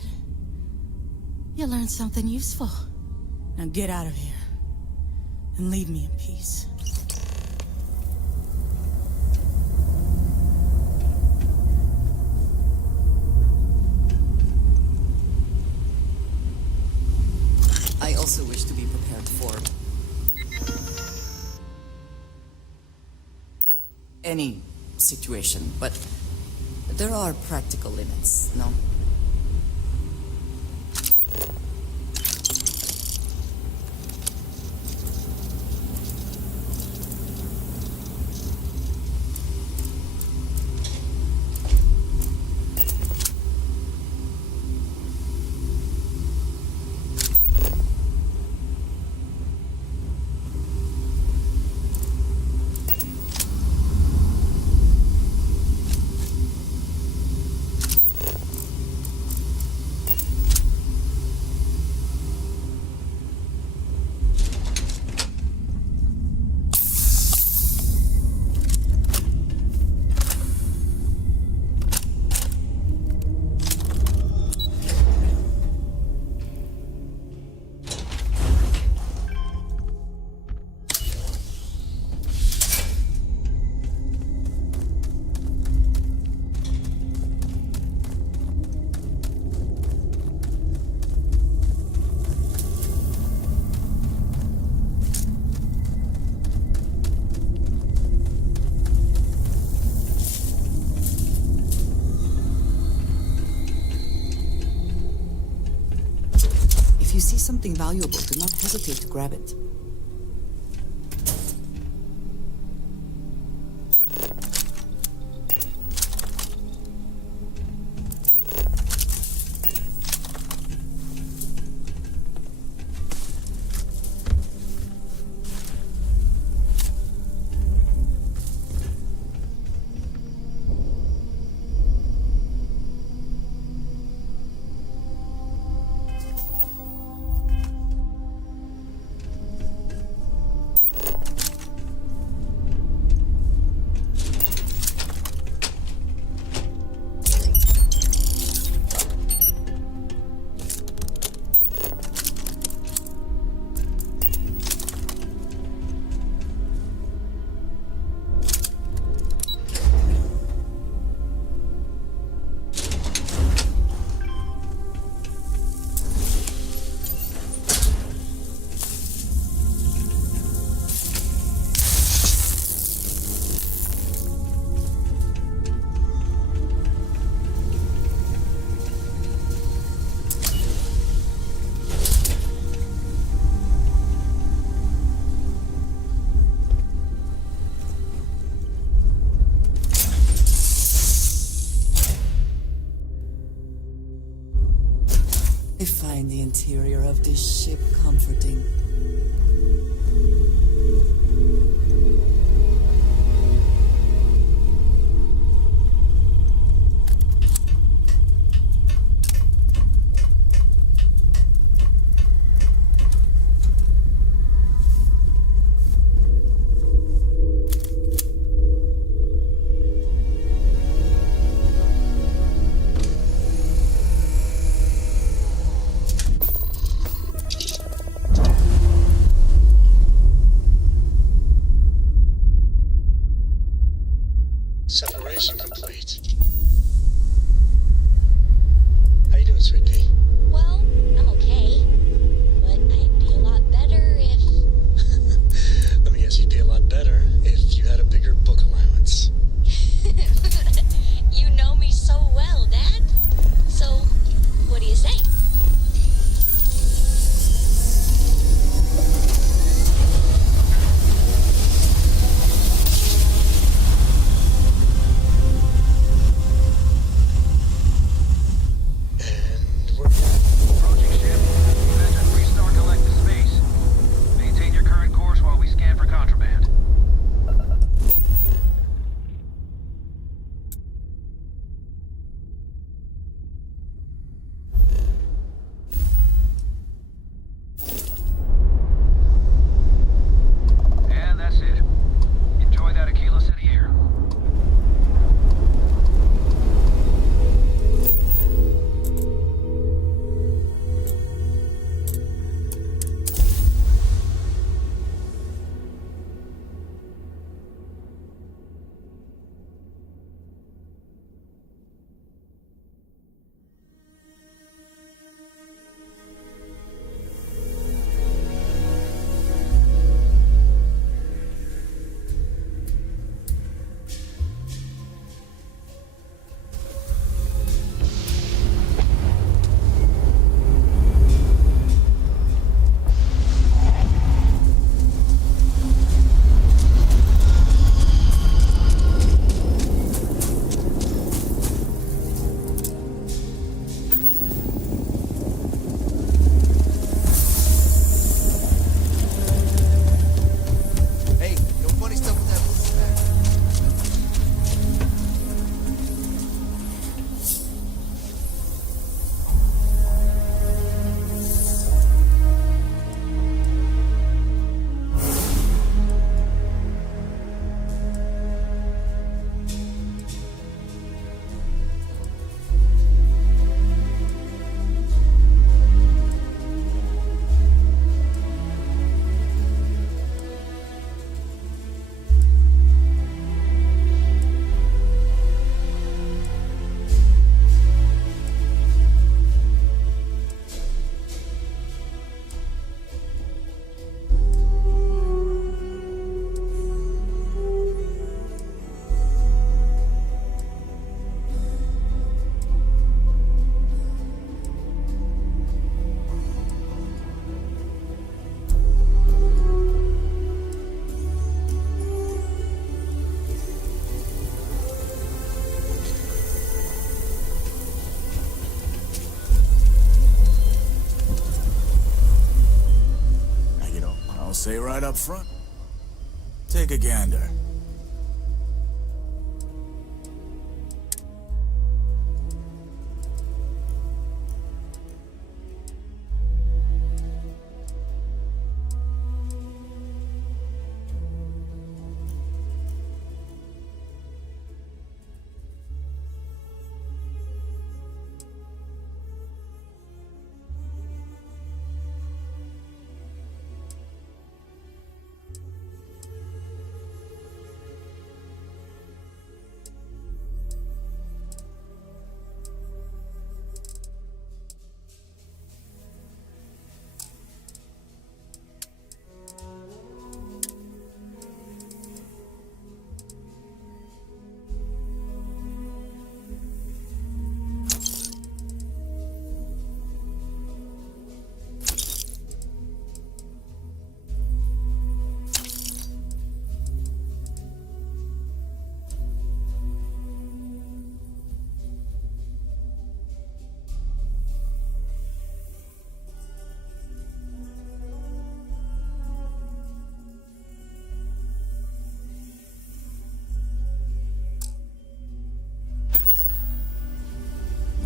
you'll learn something useful. Now get out of here and leave me in peace. I also wish to be prepared for any situation, but there are practical limits, no? If you see something valuable, do not hesitate to grab it. I find the interior of this ship comforting. Separation complete. How you doing, Sweet Pea? Well, I'm okay. But I'd be a lot better if... Let me guess, you'd be a lot better if you had a bigger book allowance. You know me so well, Dad. So, what do you say? Approaching ship. You've entered Freestar Collective space. Maintain your current course while we scan for contraband. And that's it. Enjoy that Aquila City air. Hey, no funny stuff with that back. Now, you know, I'll say right up front. Take a gander.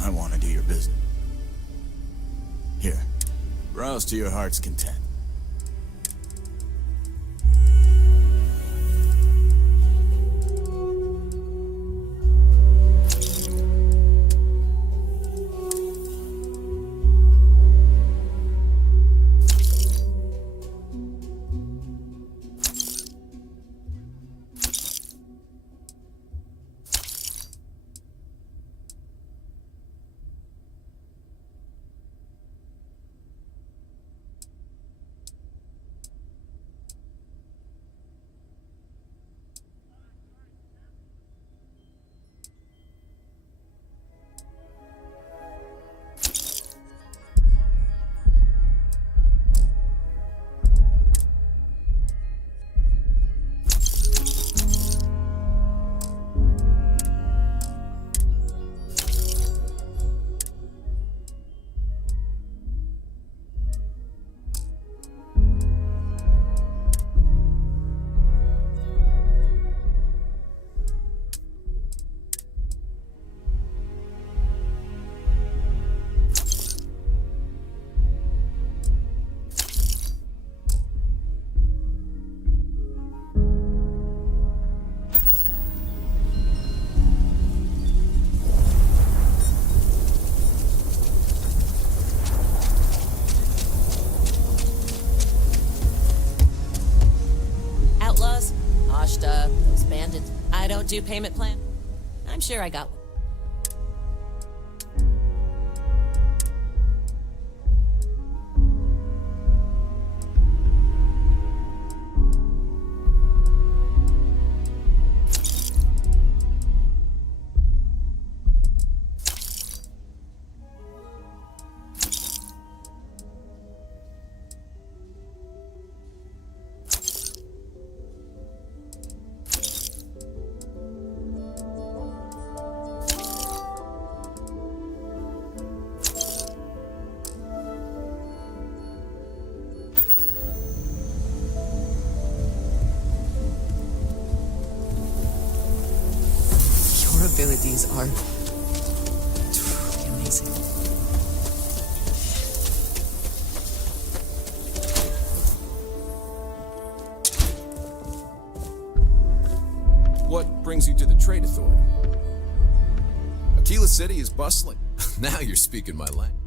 I want to do your business. Here, browse to your heart's content. Those bandits. I don't do payment plan. I'm sure I got one. Your abilities are truly amazing. What brings you to the Trade Authority? Aquila City is bustling. Now you're speaking my language.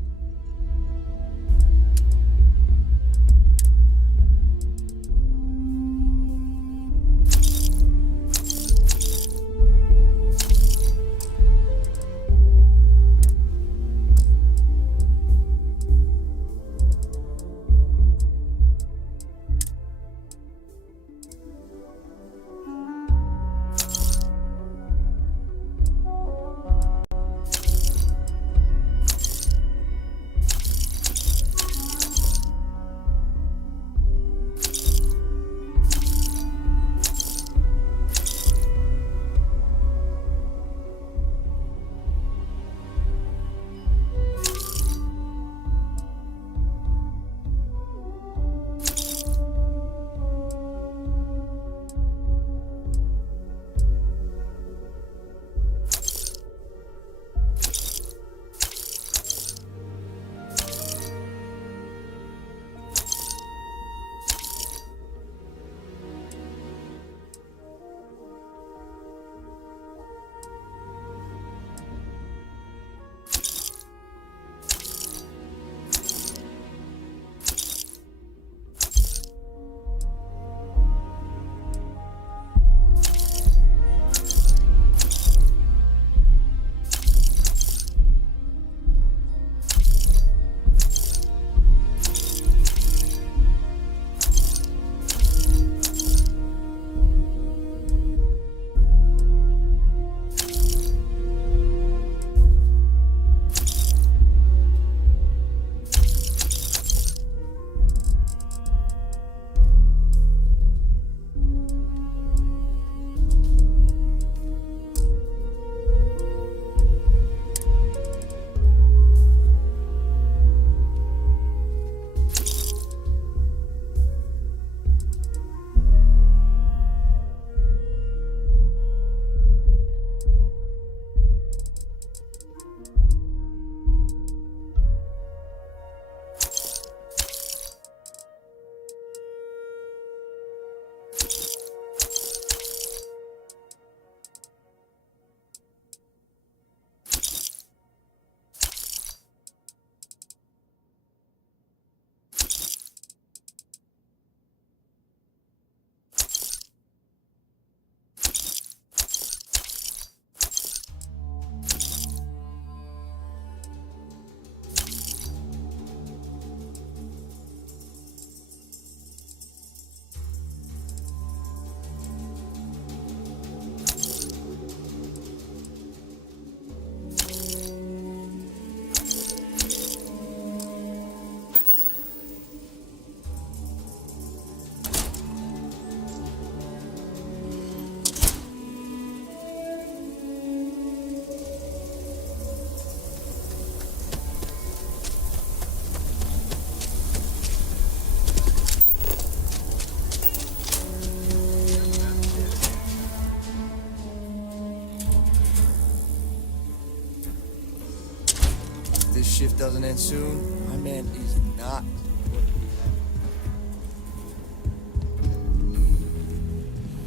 this shift doesn't end soon, my man is not.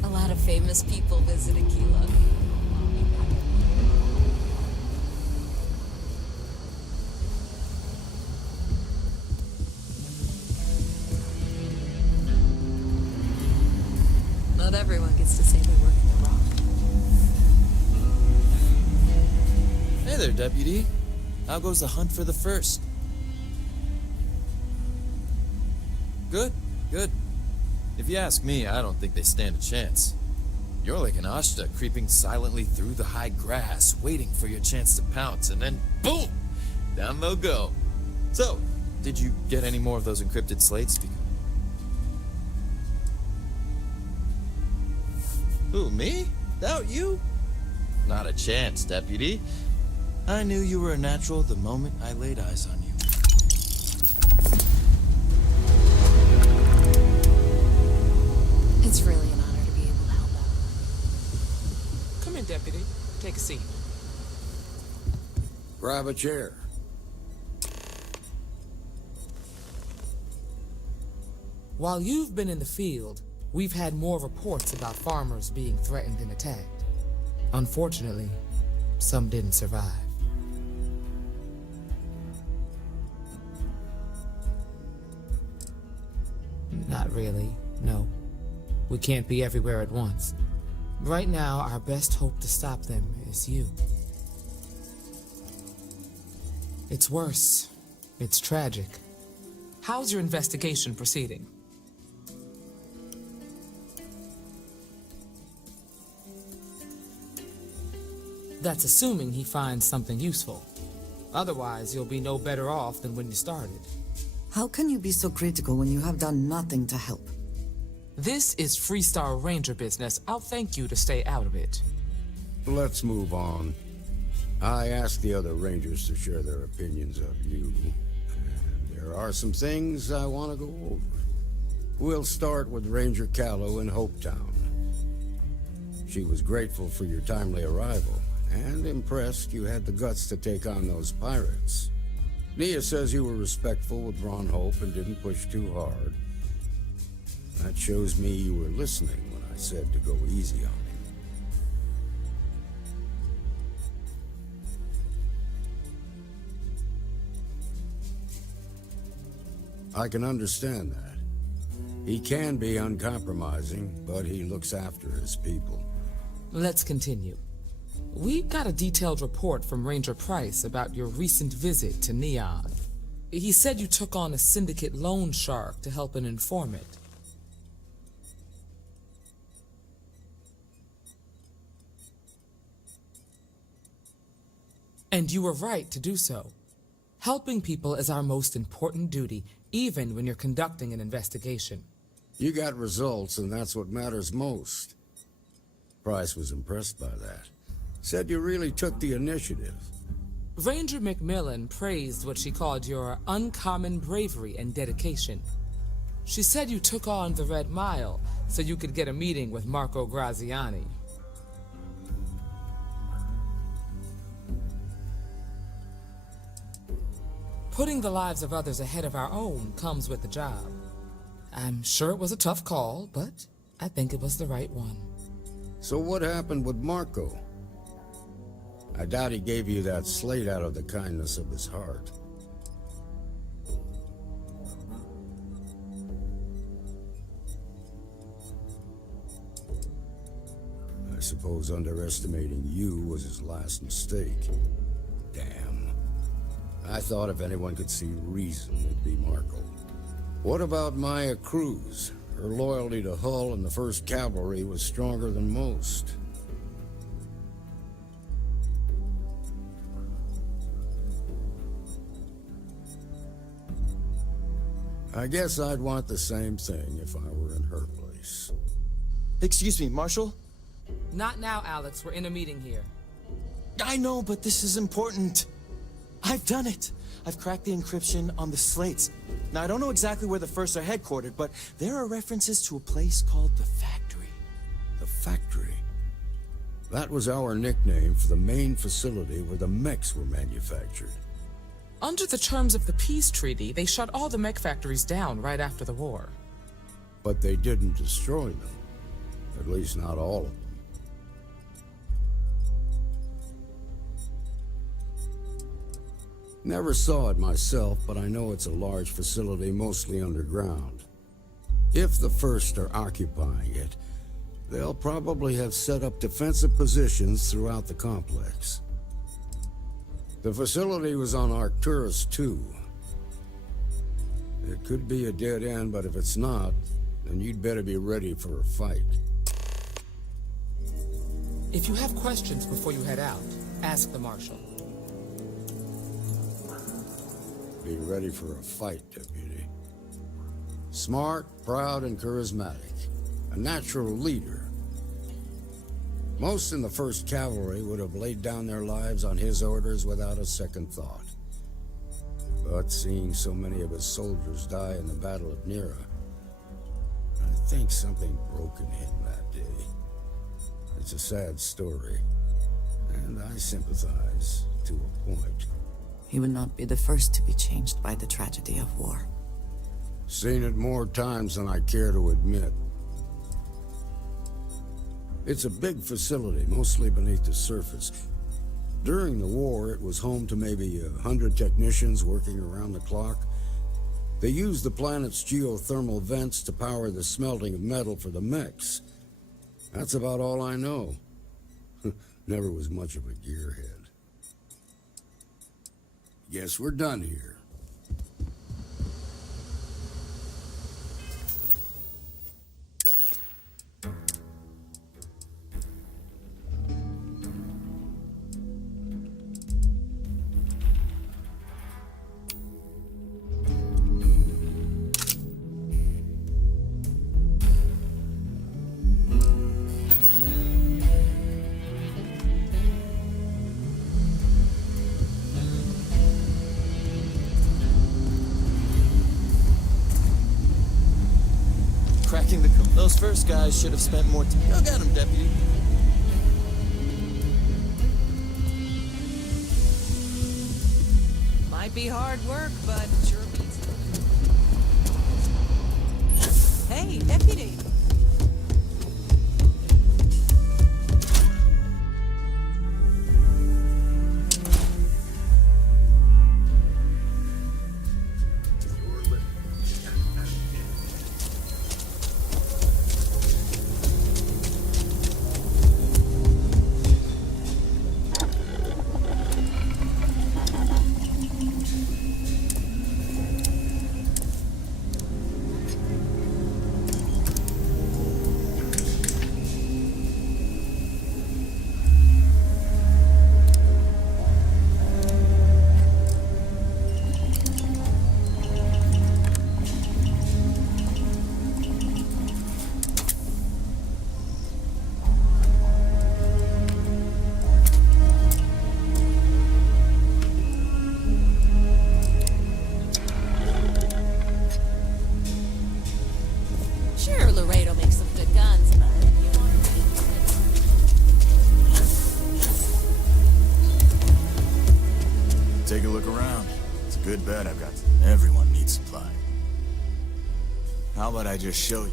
A lot of famous people visit Aquila. Not everyone gets to say they work in the Rock. Hey there, Deputy. How goes the hunt for the first? Good, good. If you ask me, I don't think they stand a chance. You're like an Ashta creeping silently through the high grass, waiting for your chance to pounce, and then boom! Down they'll go. So, did you get any more of those encrypted slates? Who, me? Doubt you? Not a chance, Deputy. I knew you were a natural the moment I laid eyes on you. It's really an honor to be able to help out. Come in, Deputy. Take a seat. Grab a chair. While you've been in the field, we've had more reports about farmers being threatened and attacked. Unfortunately, some didn't survive. Not really, no. We can't be everywhere at once. Right now, our best hope to stop them is you. It's worse. It's tragic. How's your investigation proceeding? That's assuming he finds something useful. Otherwise, you'll be no better off than when you started. How can you be so critical when you have done nothing to help? This is Freestar Ranger business. I'll thank you to stay out of it. Let's move on. I asked the other Rangers to share their opinions of you, and there are some things I want to go over. We'll start with Ranger Callow in Hopetown. She was grateful for your timely arrival, and impressed you had the guts to take on those pirates. Nia says you were respectful with Ron Hope and didn't push too hard. That shows me you were listening when I said to go easy on him. I can understand that. He can be uncompromising, but he looks after his people. Let's continue. We got a detailed report from Ranger Price about your recent visit to Neon. He said you took on a syndicate loan shark to help an informant. And you were right to do so. Helping people is our most important duty, even when you're conducting an investigation. You got results, and that's what matters most. Price was impressed by that. Said you really took the initiative. Ranger McMillan praised what she called your uncommon bravery and dedication. She said you took on the Red Mile so you could get a meeting with Marco Graziani. Putting the lives of others ahead of our own comes with the job. I'm sure it was a tough call, but I think it was the right one. So what happened with Marco? I doubt he gave you that slate out of the kindness of his heart. I suppose underestimating you was his last mistake. Damn. I thought if anyone could see reason, it'd be Marco. What about Maya Cruz? Her loyalty to Hull and the 1st Cavalry was stronger than most. I guess I'd want the same thing if I were in her place. Excuse me, Marshal? Not now, Alex. We're in a meeting here. I know, but this is important. I've done it. I've cracked the encryption on the slates. Now, I don't know exactly where the First are headquartered, but there are references to a place called the Factory. The Factory? That was our nickname for the main facility where the mechs were manufactured. Under the terms of the peace treaty, they shut all the mech factories down right after the war. But they didn't destroy them. At least not all of them. Never saw it myself, but I know it's a large facility mostly underground. If the First are occupying it, they'll probably have set up defensive positions throughout the complex. The facility was on Arcturus 2. It could be a dead end, but if it's not, then you'd better be ready for a fight. If you have questions before you head out, ask the Marshal. Be ready for a fight, Deputy. Smart, proud, and charismatic. A natural leader. Most in the 1st Cavalry would have laid down their lives on his orders without a second thought. But seeing so many of his soldiers die in the Battle of Nera, I think something broke in him that day. It's a sad story, and I sympathize to a point. He would not be the first to be changed by the tragedy of war. Seen it more times than I care to admit. It's a big facility, mostly beneath the surface. During the war, it was home to maybe 100 technicians working around the clock. They used the planet's geothermal vents to power the smelting of metal for the mechs. That's about all I know. Never was much of a gearhead. Guess we're done here. Those first guys should have spent more time. Go get him, Deputy. Might be hard work, but sure beats it. Hey, Deputy! Take a look around. It's a good bet I've got. Everyone needs supply. How about I just show you?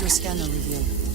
does your scanner reveal?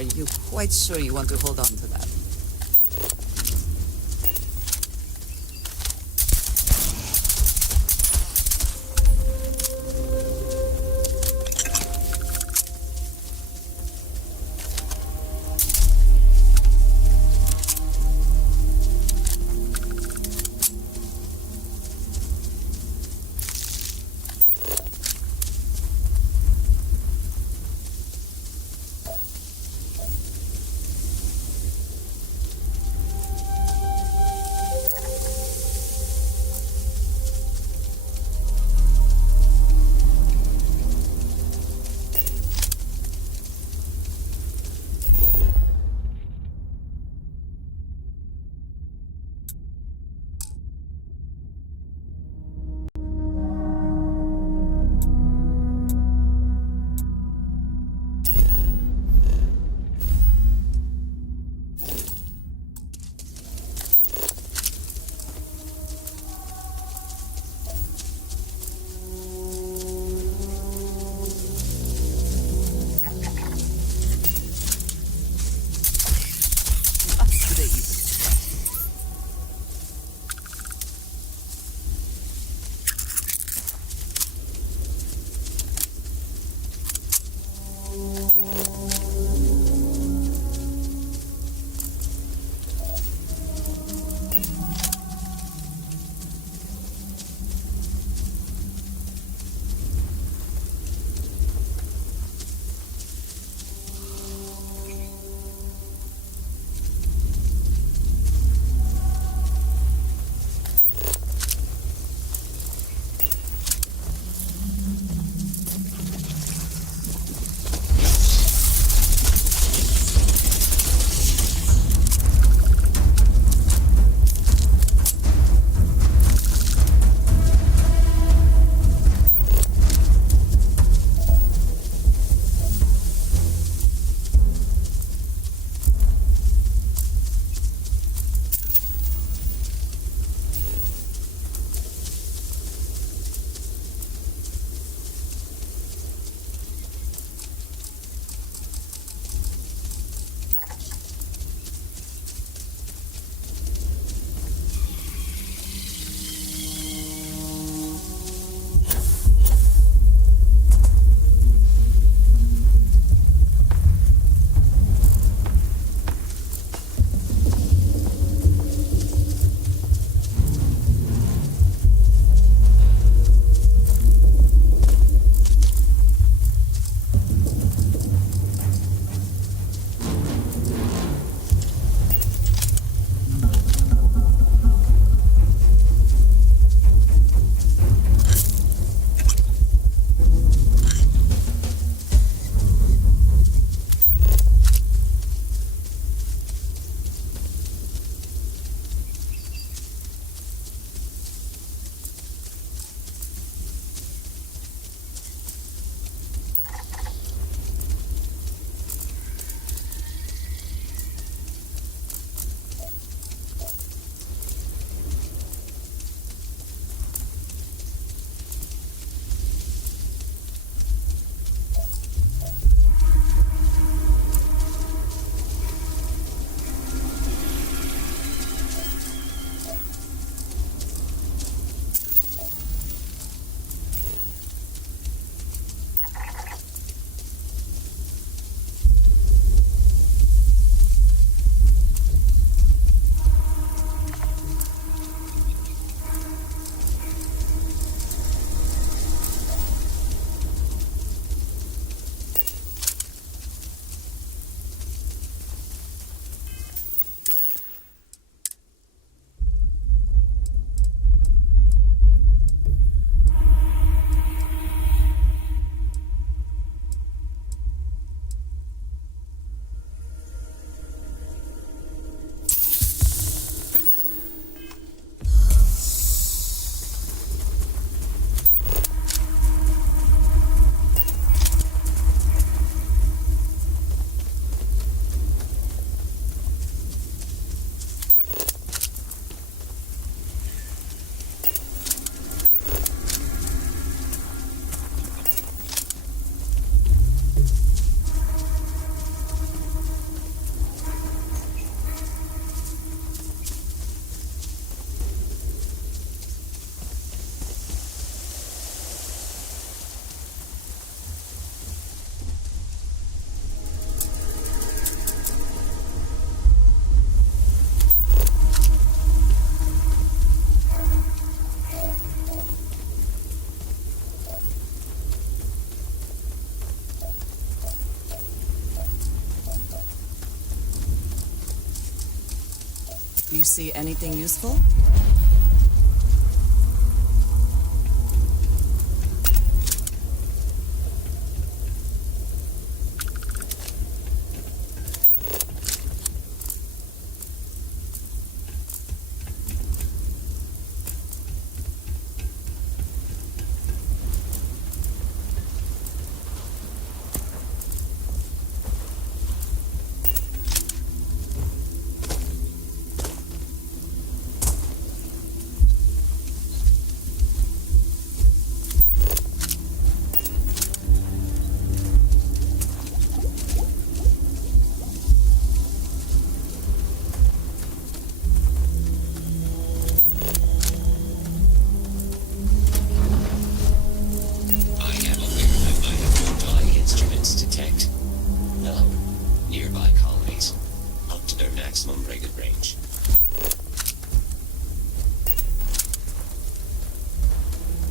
Are you quite sure you want to hold on to that? You see anything useful?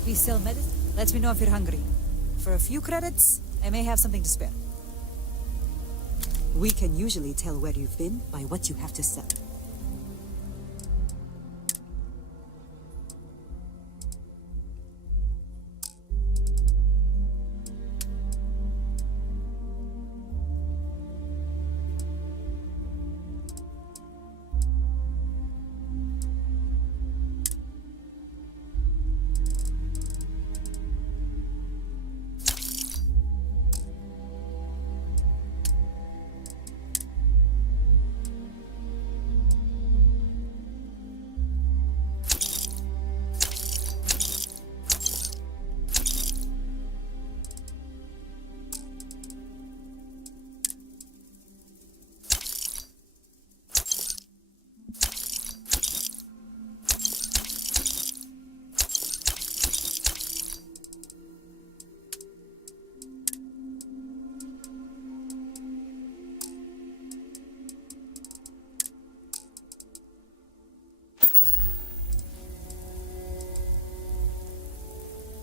We sell medicine. Let me know if you're hungry. For a few credits, I may have something to spare. We can usually tell where you've been by what you have to sell.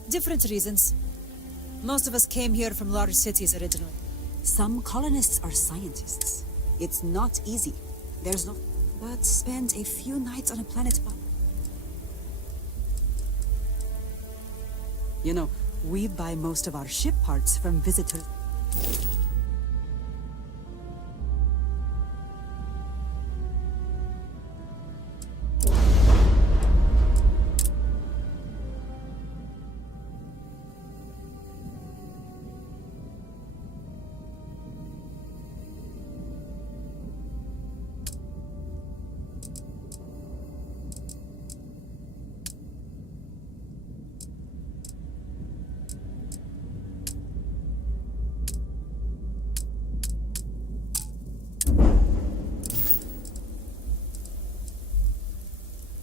Different reasons. Most of us came here from large cities originally. Some colonists are scientists. It's not easy. There's no... But spend a few nights on a planet... You know, we buy most of our ship parts from visitors.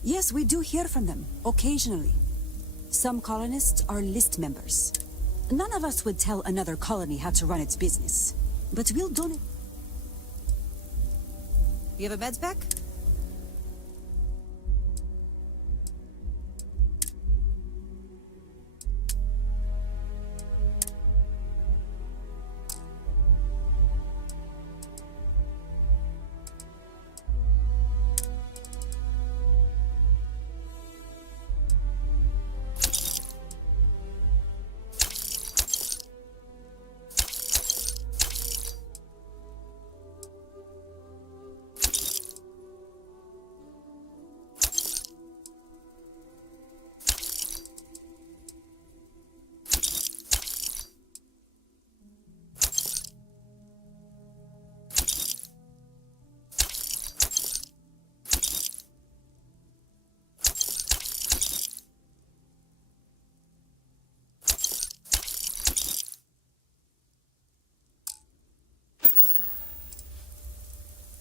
Yes, we do hear from them, occasionally. Some colonists are list members. None of us would tell another colony how to run its business. But we'll donate. You have a meds pack?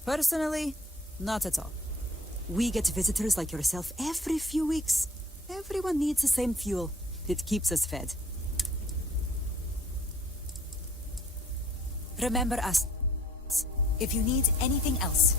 Personally, not at all. We get visitors like yourself every few weeks. Everyone needs the same fuel. It keeps us fed. Remember us. If you need anything else.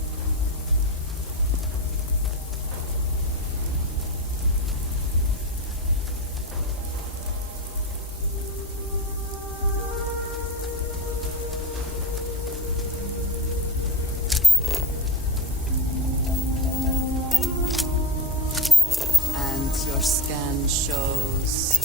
shows.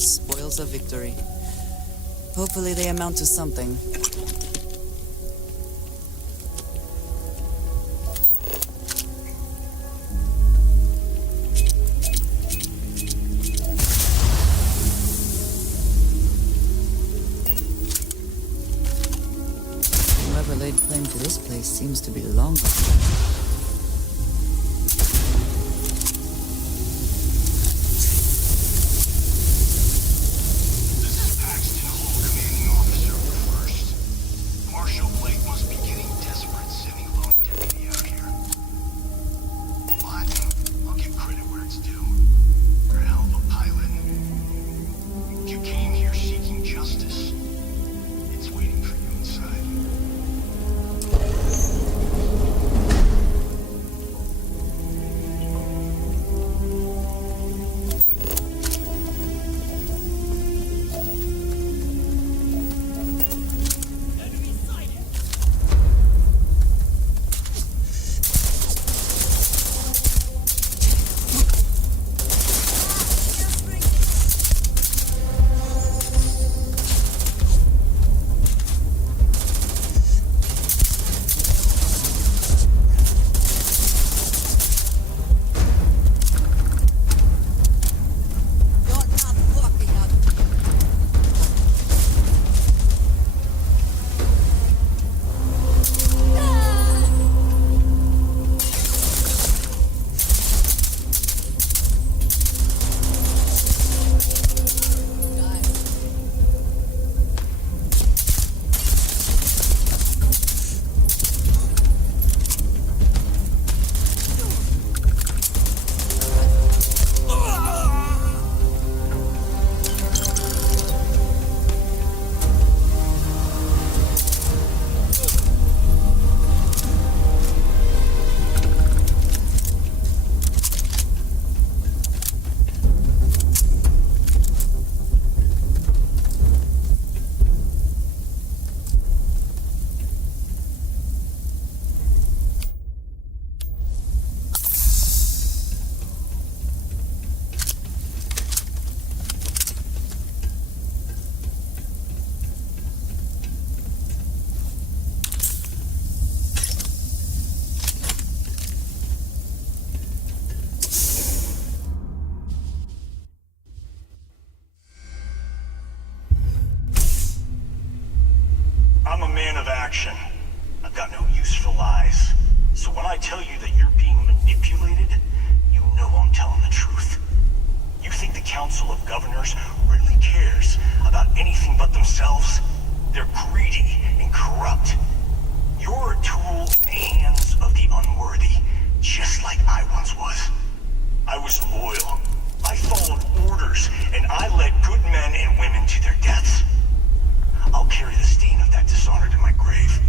the spoils of victory. Hopefully they amount to something. Whoever laid claim to this place seems to be long gone. I'm a man of action. I've got no use for lies. So when I tell you that you're being manipulated, you know I'm telling the truth. You think the Council of Governors really cares about anything but themselves? They're greedy and corrupt. You're a tool in the hands of the unworthy, just like I once was. I was loyal. I followed orders, and I led good men and women to their deaths. I'll carry the stain of that dishonor to my grave.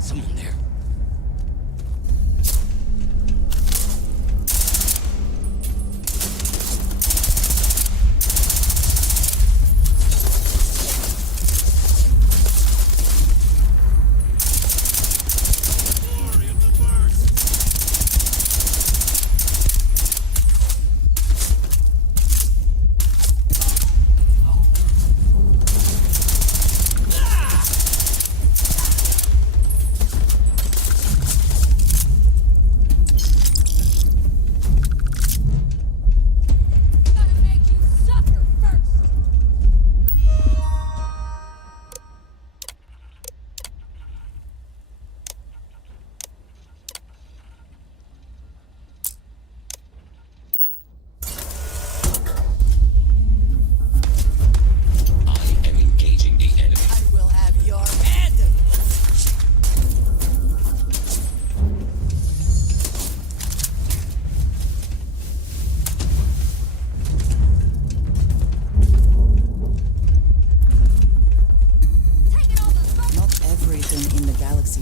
Someone there.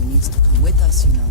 Needs to come with us, you know.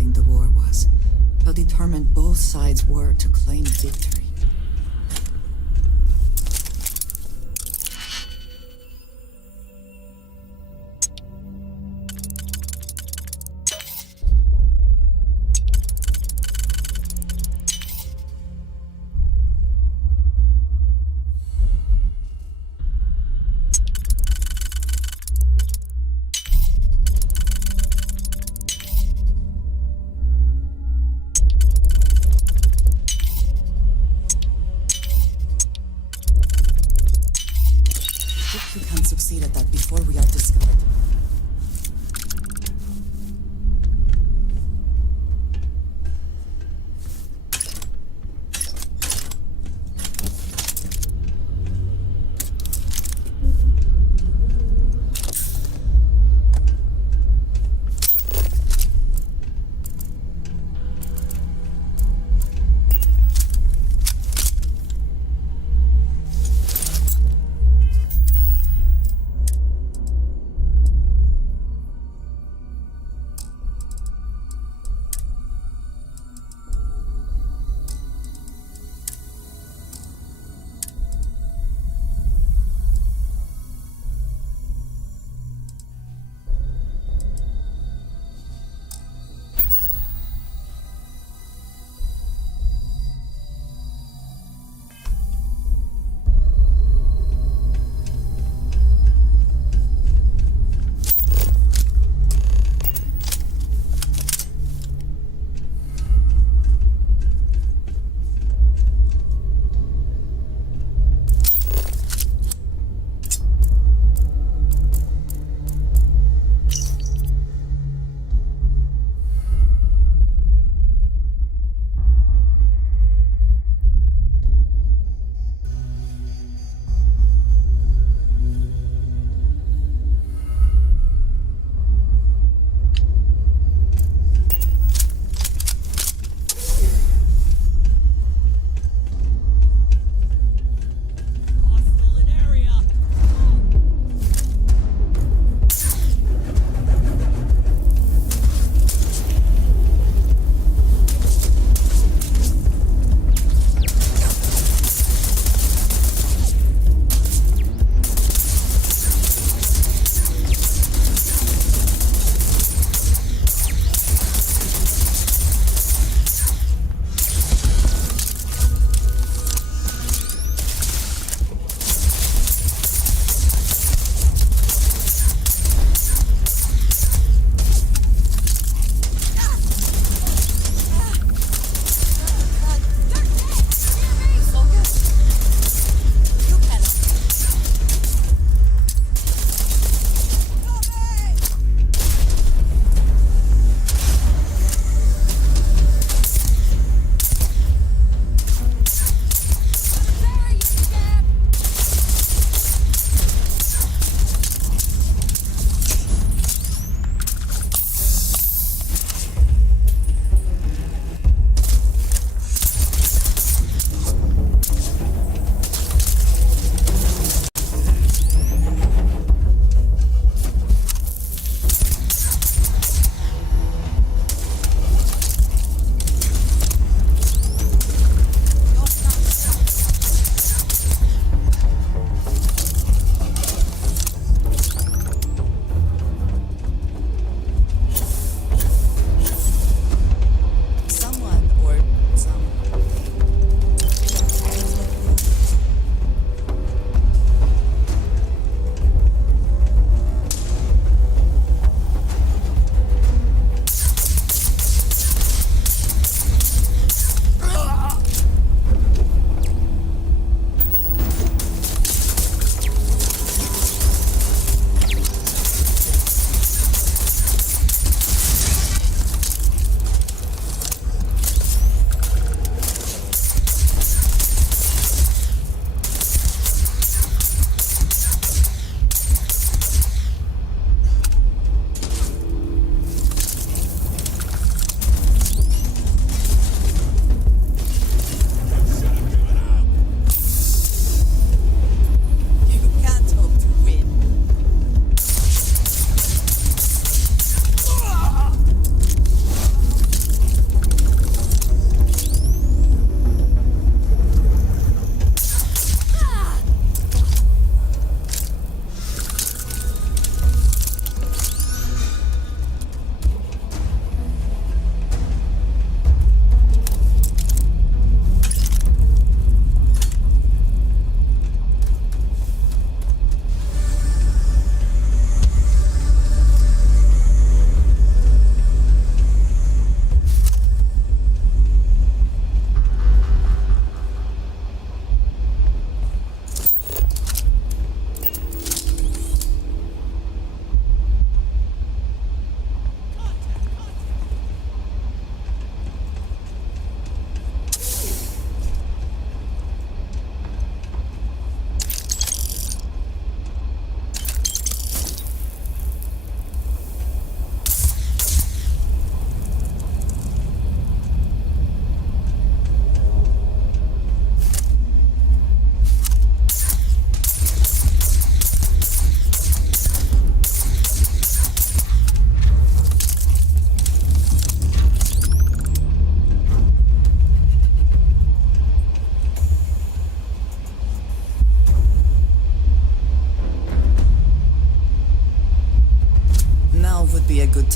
devastating the war was, how determined both sides were to claim victory.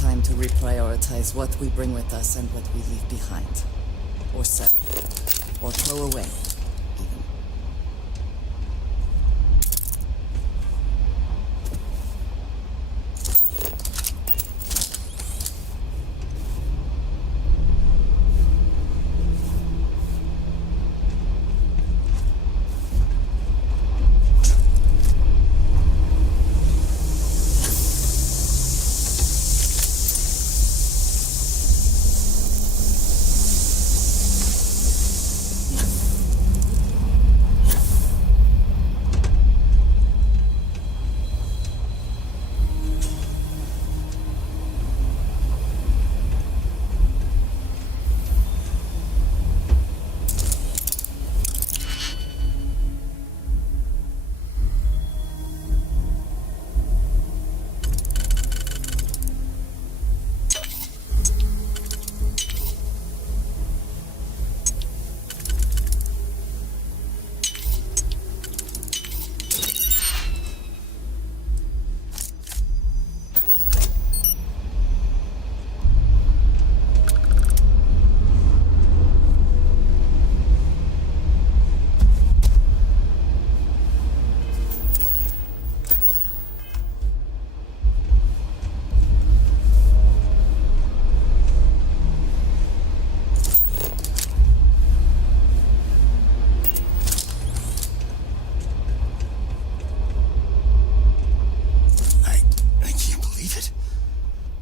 time to reprioritize what we bring with us and what we leave behind. Or sell. Or throw away, even.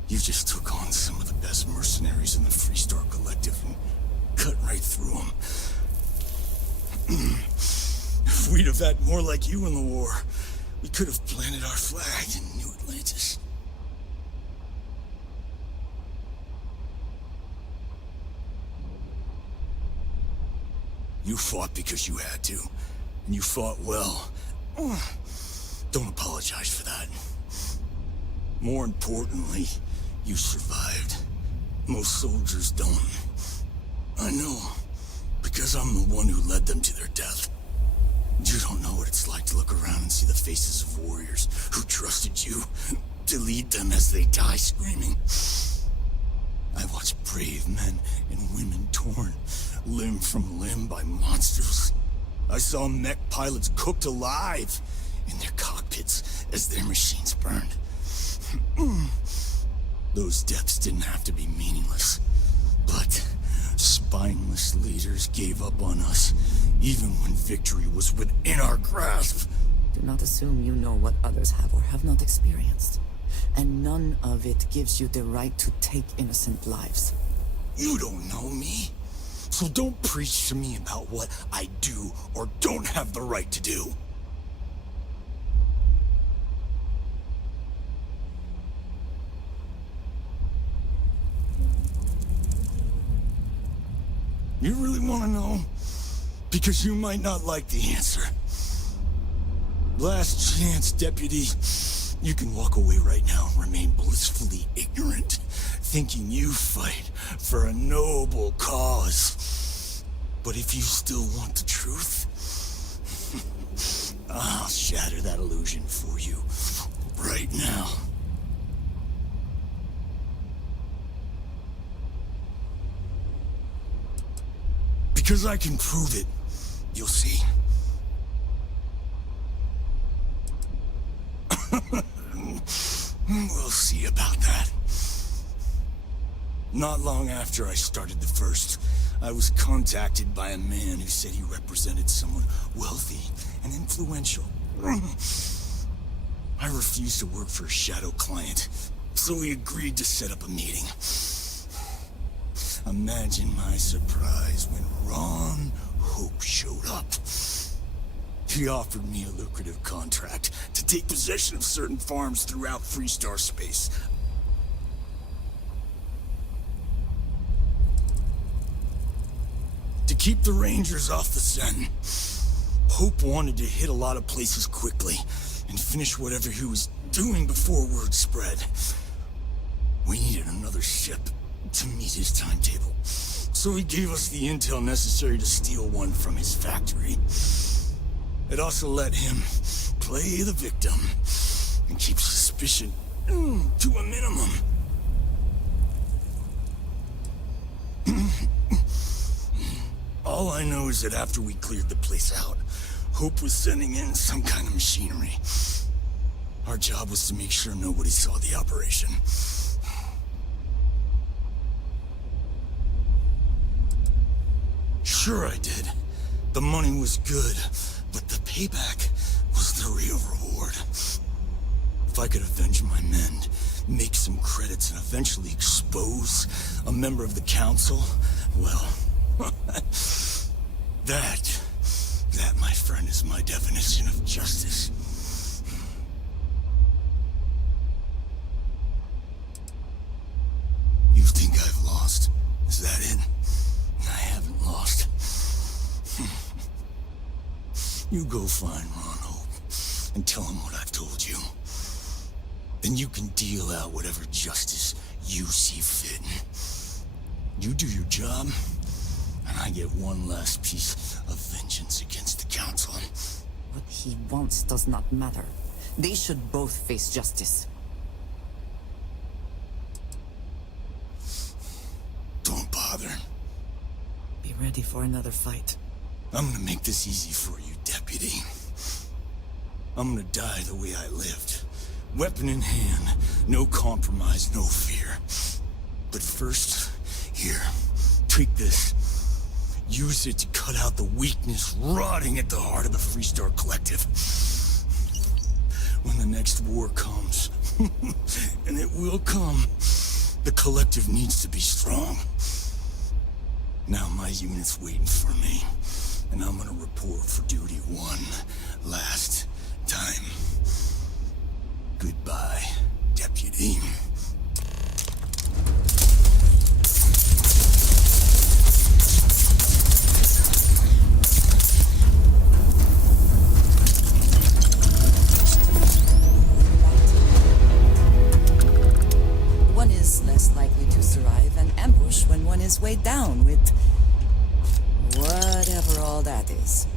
You just took on some of the best mercenaries in the Freestar Collective and cut right through them. If we'd have had more like you in the war, we could have planted our flag in New Atlantis. You fought because you had to, and you fought well. Don't apologize for that. More importantly, you survived. Most soldiers don't. I know, because I'm the one who led them to their death. You don't know what it's like to look around and see the faces of warriors who trusted you to lead them as they die screaming. I watched brave men and women torn limb from limb by monsters. I saw mech pilots cooked alive in their cockpits as their machines burned. Those deaths didn't have to be meaningless, but spineless leaders gave up on us, even when victory was within our grasp. Do not assume you know what others have or have not experienced. And none of it gives you the right to take innocent lives. You don't know me, so don't preach to me about what I do or don't have the right to do. You really want to know? Because you might not like the answer. Last chance, Deputy. You can walk away right now and remain blissfully ignorant, thinking you fight for a noble cause. But if you still want the truth, I'll shatter that illusion for you right now. Because I can prove it. You'll see. We'll see about that. Not long after I started the first, I was contacted by a man who said he represented someone wealthy and influential. I refused to work for a shadow client, so he agreed to set up a meeting. Imagine my surprise when Ron Hope showed up. He offered me a lucrative contract to take possession of certain farms throughout Freestar space. To keep the Rangers off the scent, Hope wanted to hit a lot of places quickly and finish whatever he was doing before word spread. We needed another ship to meet his timetable, so he gave us the intel necessary to steal one from his factory. It also let him play the victim and keep suspicion to a minimum. All I know is that after we cleared the place out, Hope was sending in some kind of machinery. Our job was to make sure nobody saw the operation. Sure I did. The money was good, but the payback was the real reward. If I could avenge my men, make some credits, and eventually expose a member of the council, well, that, my friend, is my definition of justice. You think I've lost? Is that it? I haven't lost. You go find Ron Hope and tell him what I've told you. Then you can deal out whatever justice you see fit. You do your job, and I get one last piece of vengeance against the council. What he wants does not matter. They should both face justice. Don't bother. Be ready for another fight. I'm gonna make this easy for you, Deputy. I'm gonna die the way I lived. Weapon in hand, no compromise, no fear. But first, here, take this. Use it to cut out the weakness rotting at the heart of the Freestar Collective. When the next war comes, and it will come, the Collective needs to be strong. Now my unit's waiting for me, and I'm gonna report for duty one last time. Goodbye, Deputy. One is less likely to survive an ambush when one is weighed down with whatever all that is.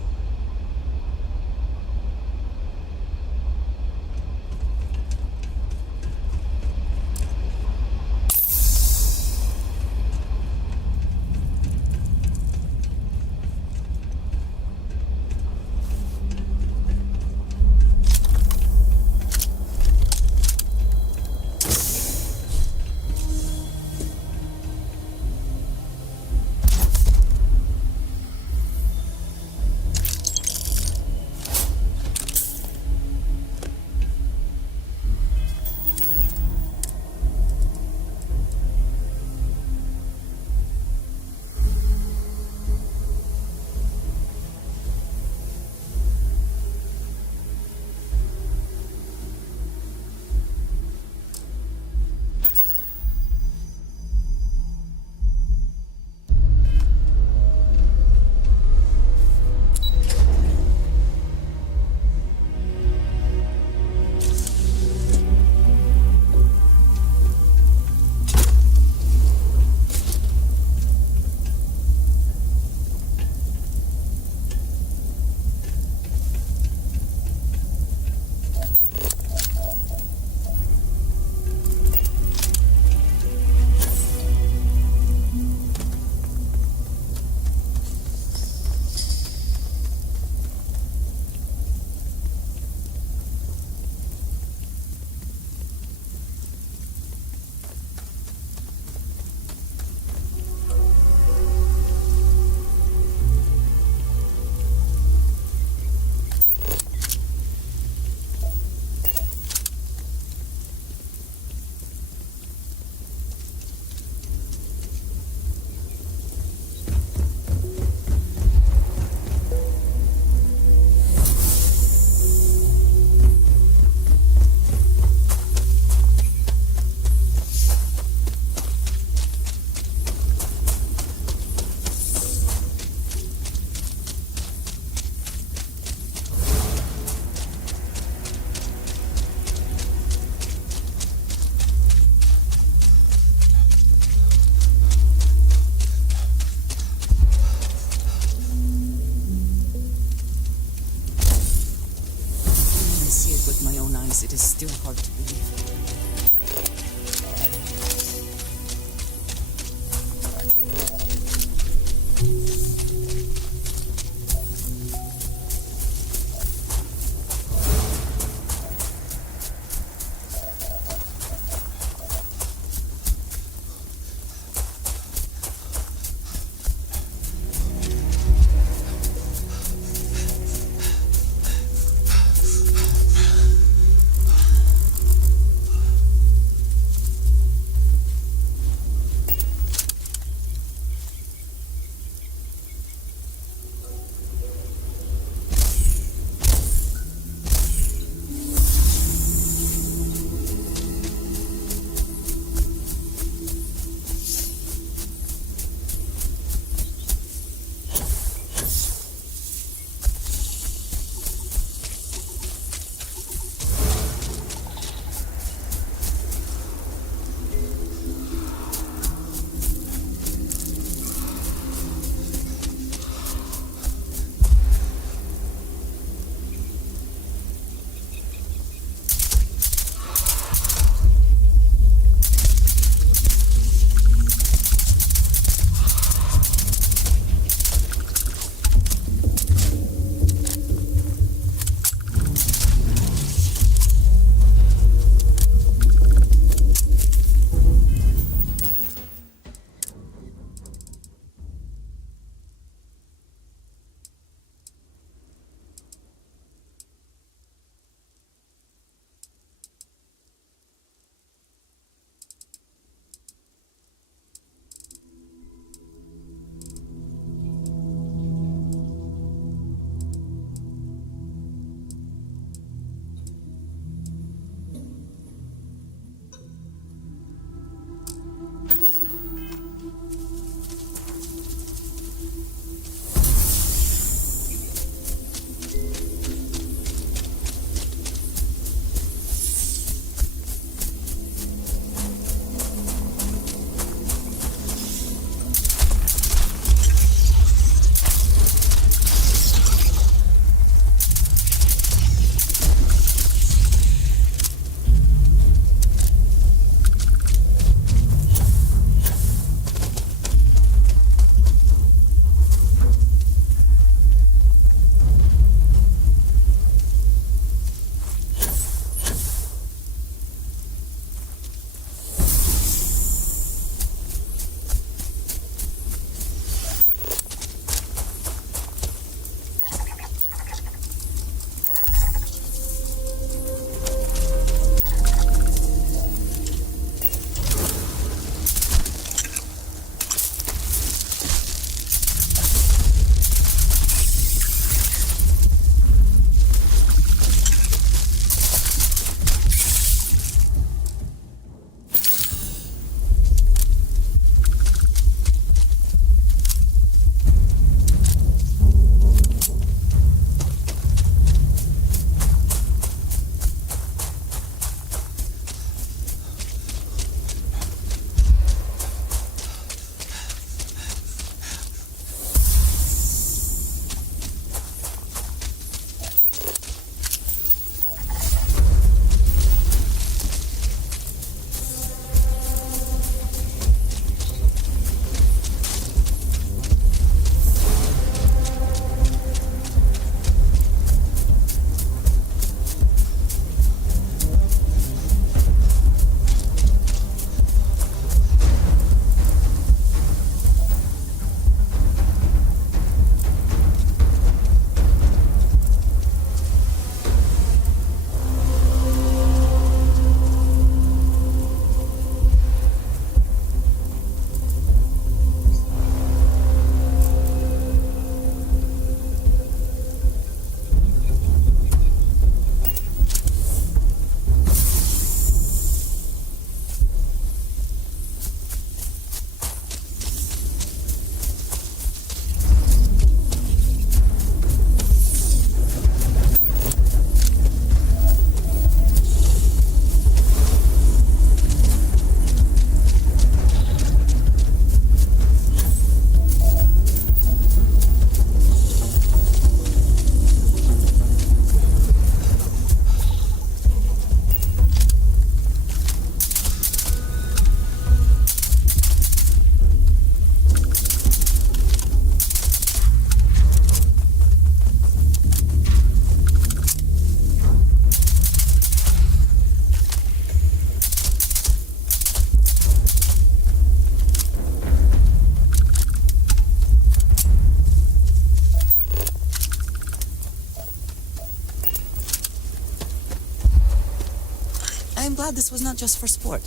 glad this was not just for sport.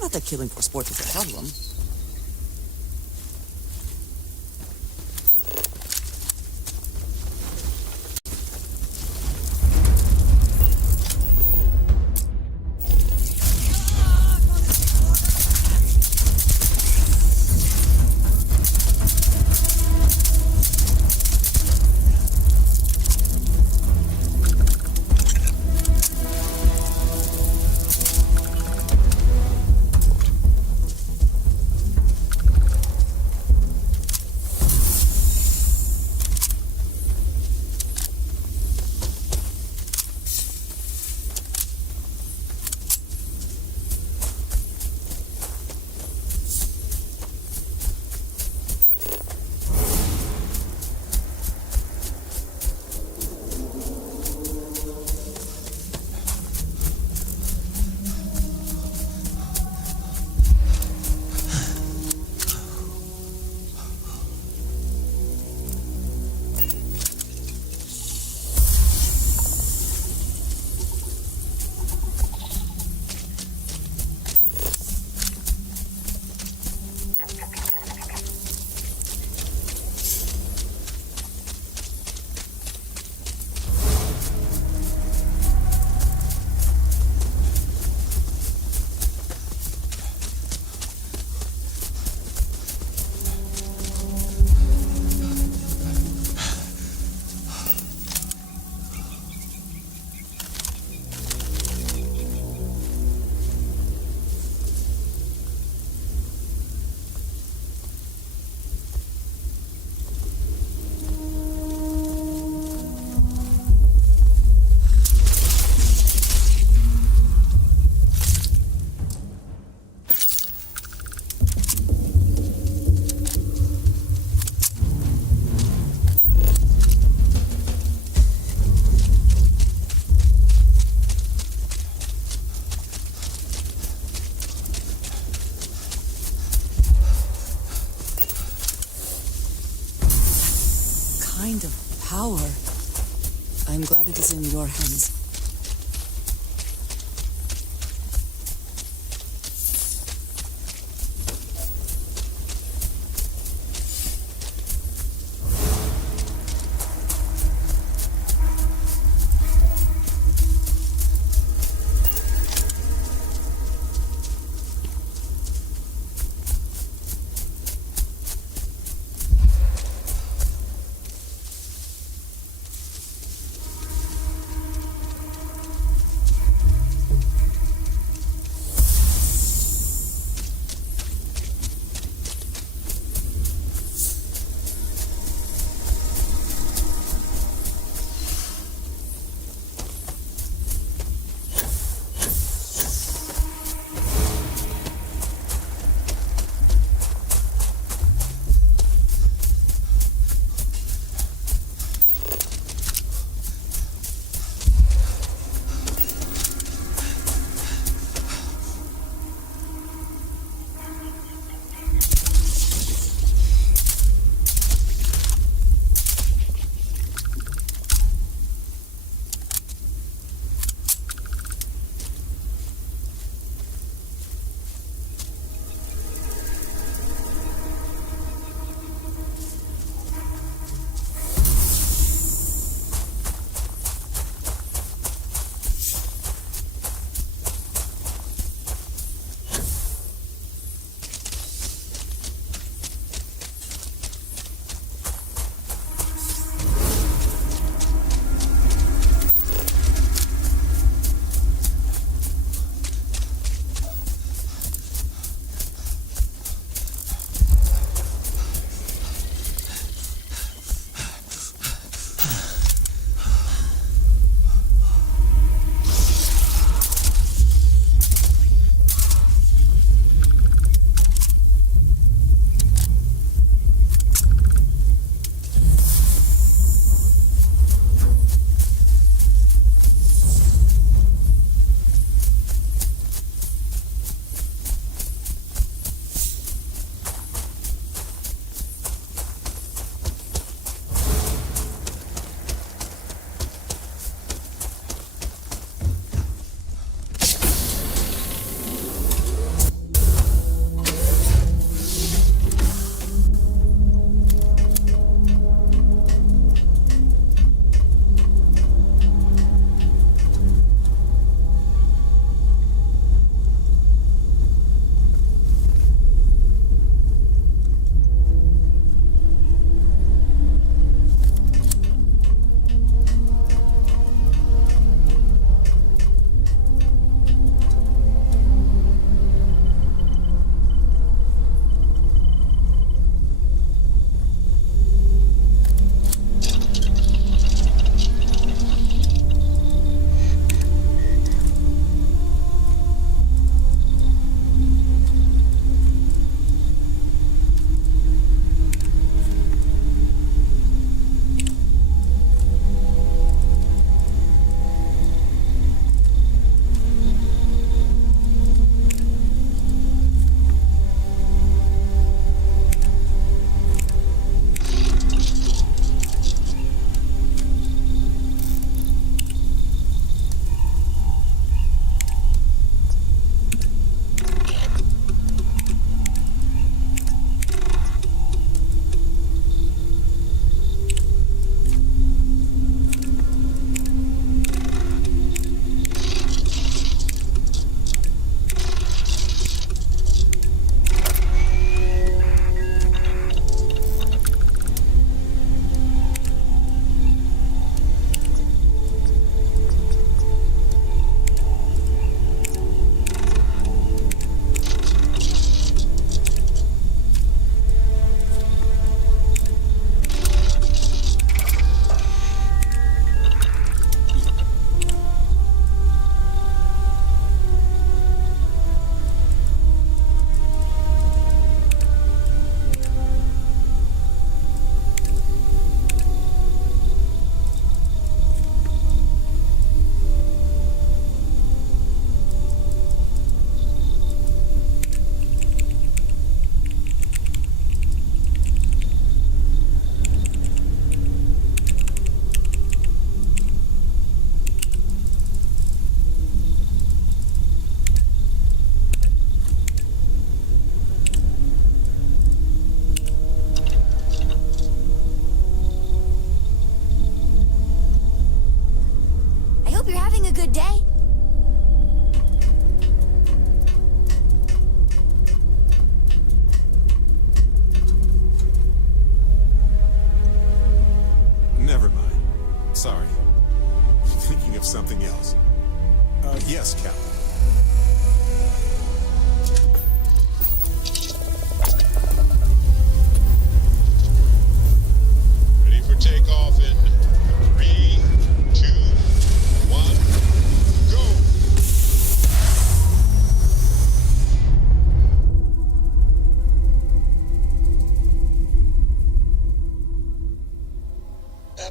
Not that killing for sport is a problem. Kind of power. I'm glad it is in your hands.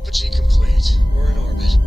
Apogee complete. We're in orbit.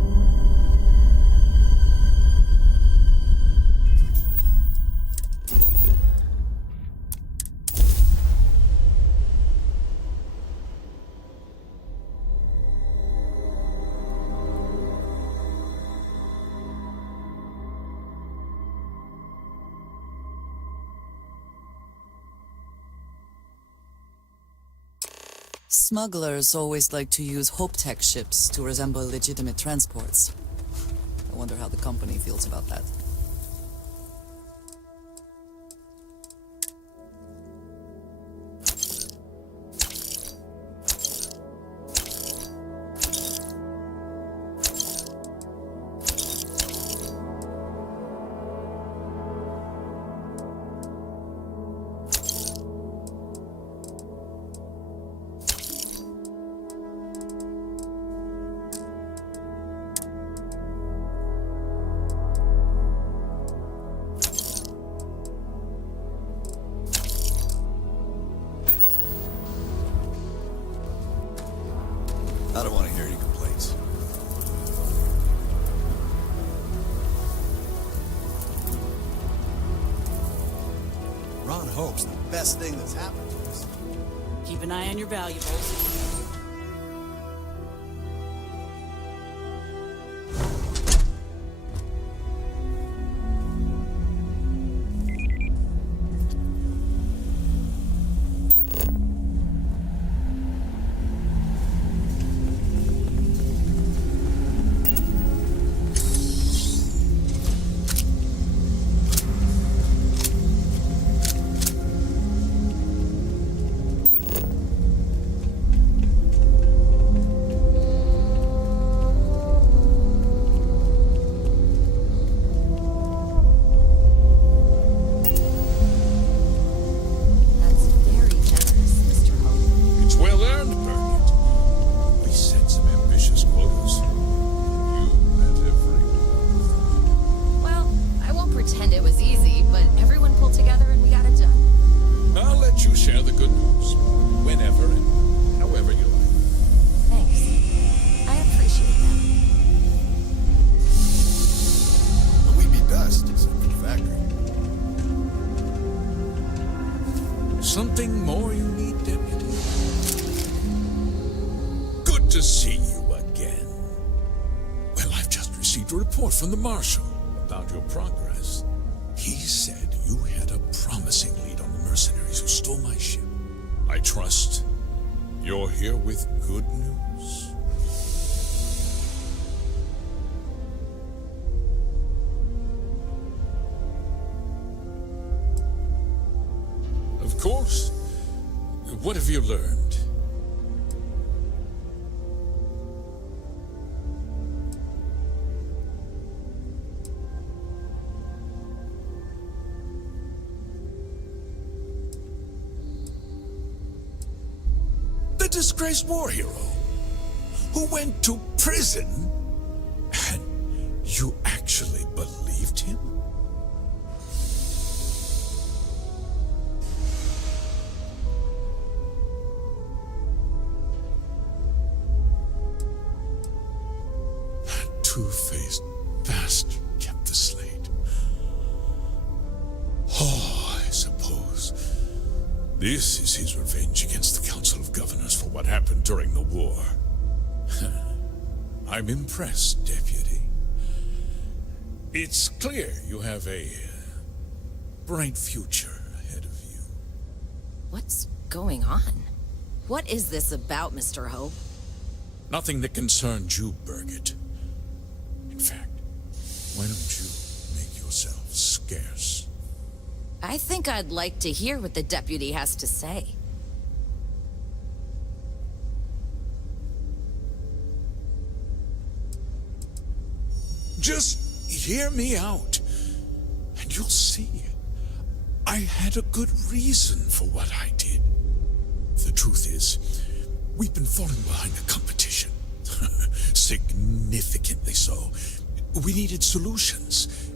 Smugglers always like to use Hope-Tech ships to resemble legitimate transports. I wonder how the company feels about that. I don't want to hear any complaints. Ron Hope's the best thing that's happened to us. Keep an eye on your valuables. Something more you need, Deputy? Good to see you again. Well, I've just received a report from the Marshal about your progress. He said you had a promising lead on the mercenaries who stole my ship. I trust you're here with good news. Of course. What have you learned? The disgraced war hero who went to prison, and you actually believed him? Two-faced bastard kept the slate. Oh, I suppose this is his revenge against the Council of Governors for what happened during the war. I'm impressed, Deputy. It's clear you have a bright future ahead of you. What's going on? What is this about, Mr. Hope? Nothing that concerns you, Birgit. In fact, why don't you make yourself scarce? I think I'd like to hear what the deputy has to say. Just hear me out, and you'll see. I had a good reason for what I did. The truth is, we've been falling behind the competition. Significantly so. We needed solutions.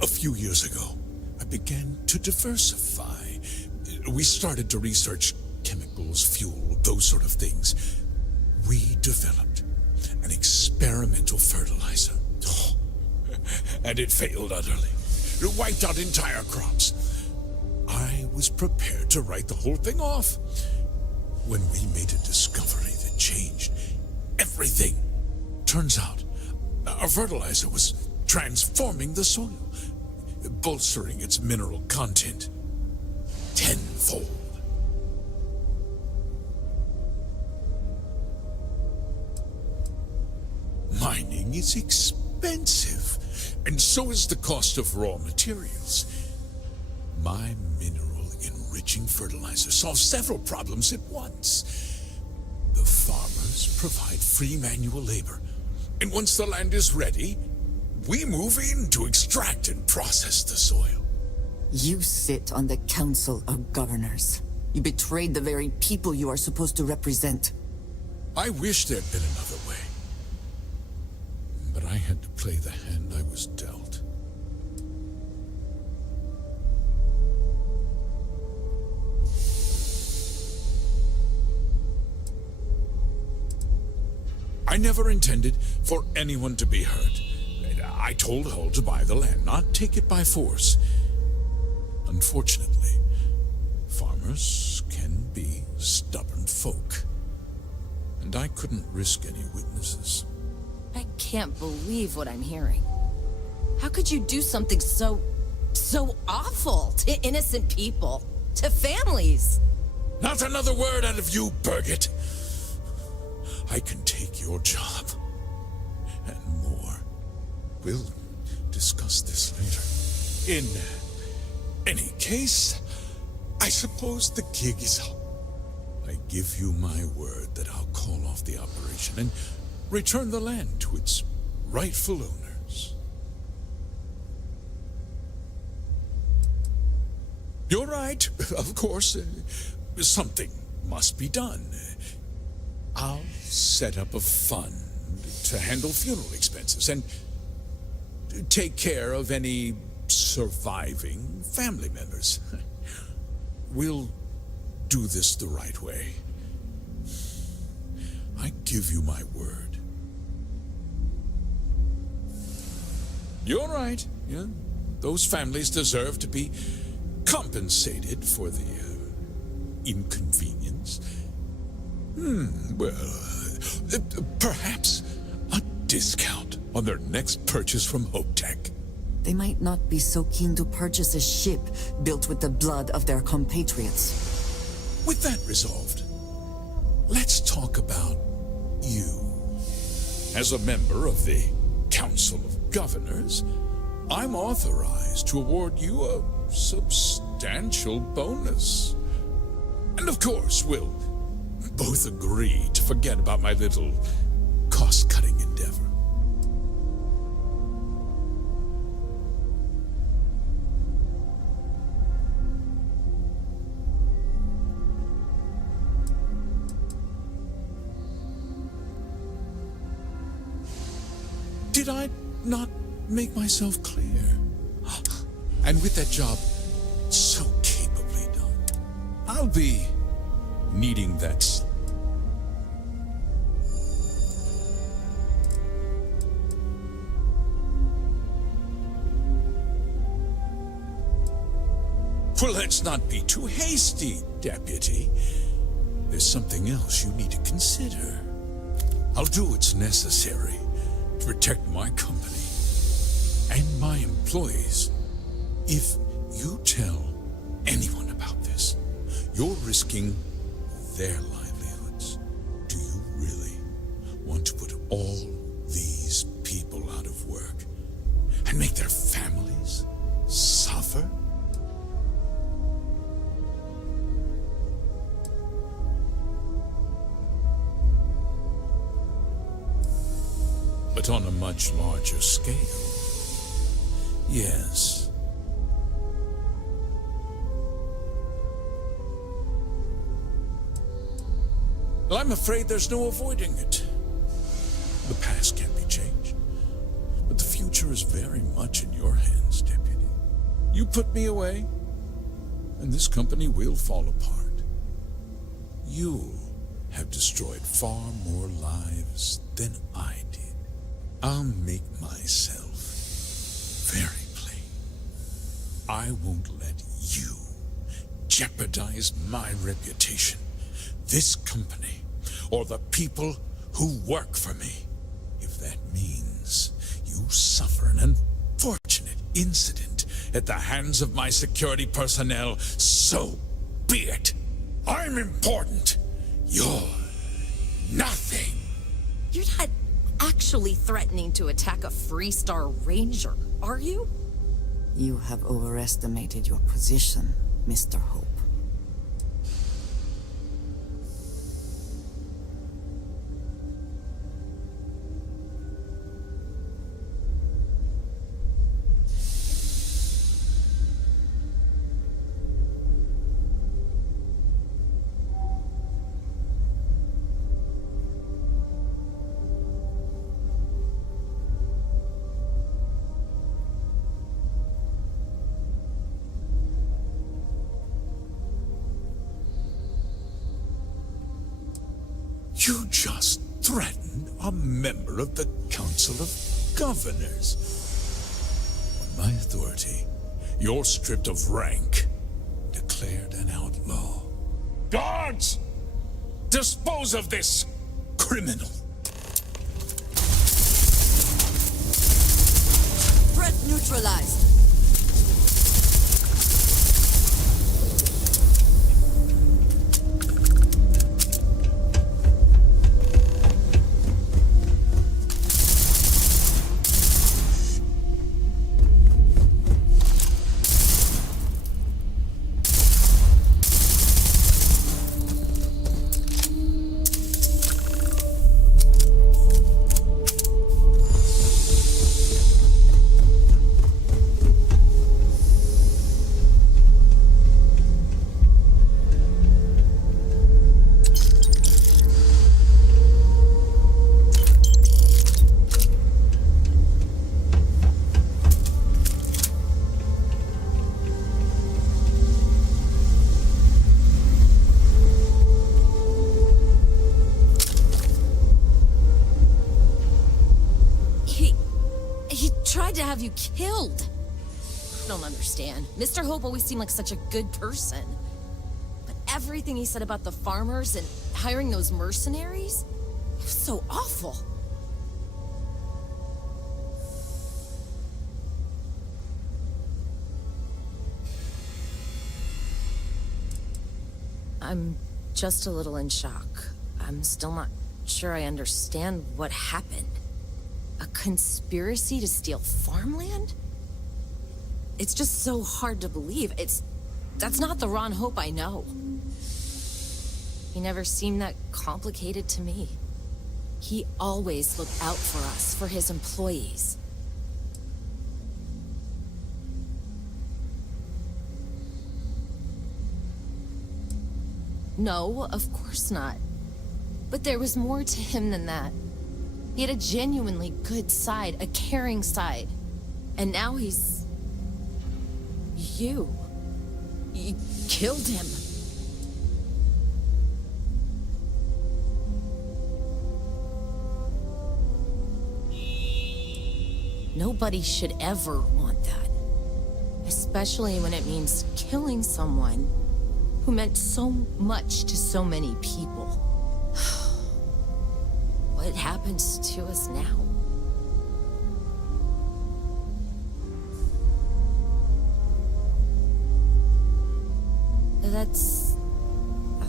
A few years ago, I began to diversify. We started to research chemicals, fuel, those sort of things. We developed experimental fertilizer. And it failed utterly. It wiped out entire crops. I was prepared to write the whole thing off when we made a discovery that changed everything. Turns out, our fertilizer was transforming the soil, bolstering its mineral content tenfold. Mining is expensive, and so is the cost of raw materials. My mineral-enriching fertilizer solves several problems at once. The farmers provide free manual labor, and once the land is ready, we move in to extract and process the soil. You sit on the Council of Governors. You betrayed the very people you are supposed to represent. I wish there'd been another way. But I had to play the hand I was dealt. I never intended for anyone to be hurt. I told Hull to buy the land, not take it by force. Unfortunately, farmers can be stubborn folk. And I couldn't risk any witnesses. I can't believe what I'm hearing. How could you do something so awful to innocent people, to families? Not another word out of you, Birgit. I can take your job. And more. We'll discuss this later. In any case, I suppose the gig is up. I give you my word that I'll call off the operation and return the land to its rightful owners. You're right, of course. Something must be done. I'll set up a fund to handle funeral expenses and take care of any surviving family members. We'll do this the right way. I give you my word. You're right. Yeah, those families deserve to be compensated for the inconvenience. Perhaps a discount on their next purchase from HopeTech. They might not be so keen to purchase a ship built with the blood of their compatriots. With that resolved, let's talk about you. As a member of the Council of Governors, I'm authorized to award you a substantial bonus. And of course, we'll both agree to forget about my little cost-cutting endeavor. Did I not make myself clear? And with that job so capably done, I'll be needing that. Well, let's not be too hasty, Deputy. There's something else you need to consider. I'll do what's necessary to protect my company and my employees. If you tell anyone about this, you're risking their livelihoods. Do you really want to put all these people out of work and make their families suffer? But on a much larger scale, yes. Well, I'm afraid there's no avoiding it. The past can't be changed, but the future is very much in your hands, Deputy. You put me away, and this company will fall apart. You have destroyed far more lives than I did. I'll make myself very plain. I won't let you jeopardize my reputation, this company, or the people who work for me. If that means you suffer an unfortunate incident at the hands of my security personnel, so be it. I'm important. You're nothing. You're not actually threatening to attack a Freestar Ranger, are you? You have overestimated your position, Mr. Hope. You just threatened a member of the Council of Governors. On my authority, you're stripped of rank, declared an outlaw. Guards! Dispose of this criminal. Threat neutralized. To have you killed. I don't understand. Mr. Hope always seemed like such a good person. But everything he said about the farmers and hiring those mercenaries, it was so awful. I'm just a little in shock. I'm still not sure I understand what happened. A conspiracy to steal farmland? It's just so hard to believe. That's not the Ron Hope I know. He never seemed that complicated to me. He always looked out for us, for his employees. No, of course not. But there was more to him than that. He had a genuinely good side, a caring side. And now he's... you. You killed him. Nobody should ever want that. Especially when it means killing someone who meant so much to so many people. What happens to us now?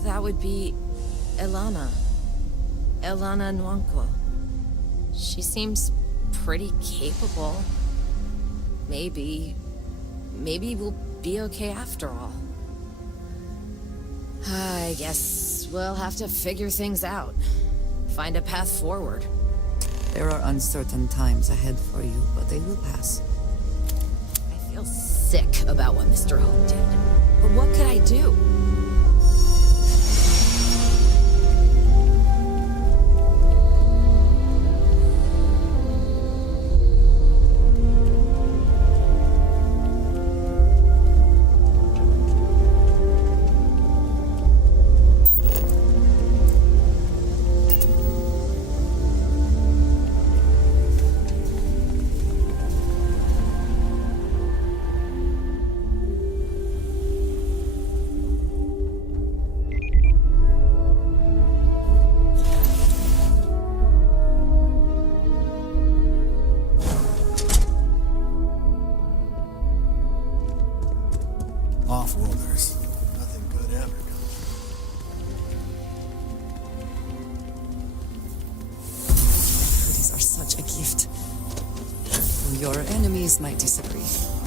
That would be Elana. Elana Nwankwo. She seems pretty capable. Maybe we'll be okay after all. I guess we'll have to figure things out. Find a path forward. There are uncertain times ahead for you, but they will pass. I feel sick about what Mr. Hope did. But what could I do? your enemies might disagree.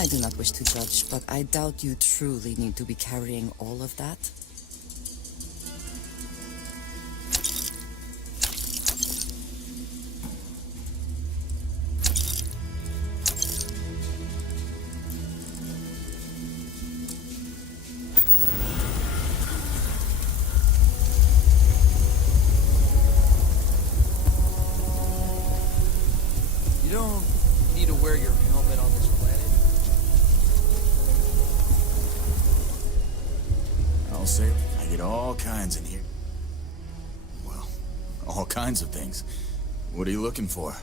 I do not wish to judge, but I doubt you truly need to be carrying all of that. You don't need to wear your helmet on this planet. I'll say, I get all kinds in here. Well, all kinds of things. What are you looking for?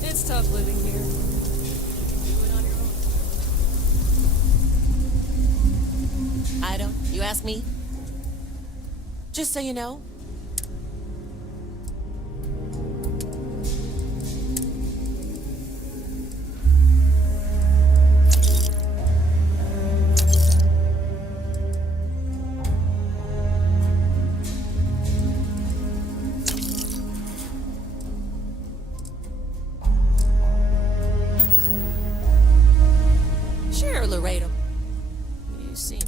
It's tough living here. I don't. You ask me? Just so you know. Sure, Laredo. You seem.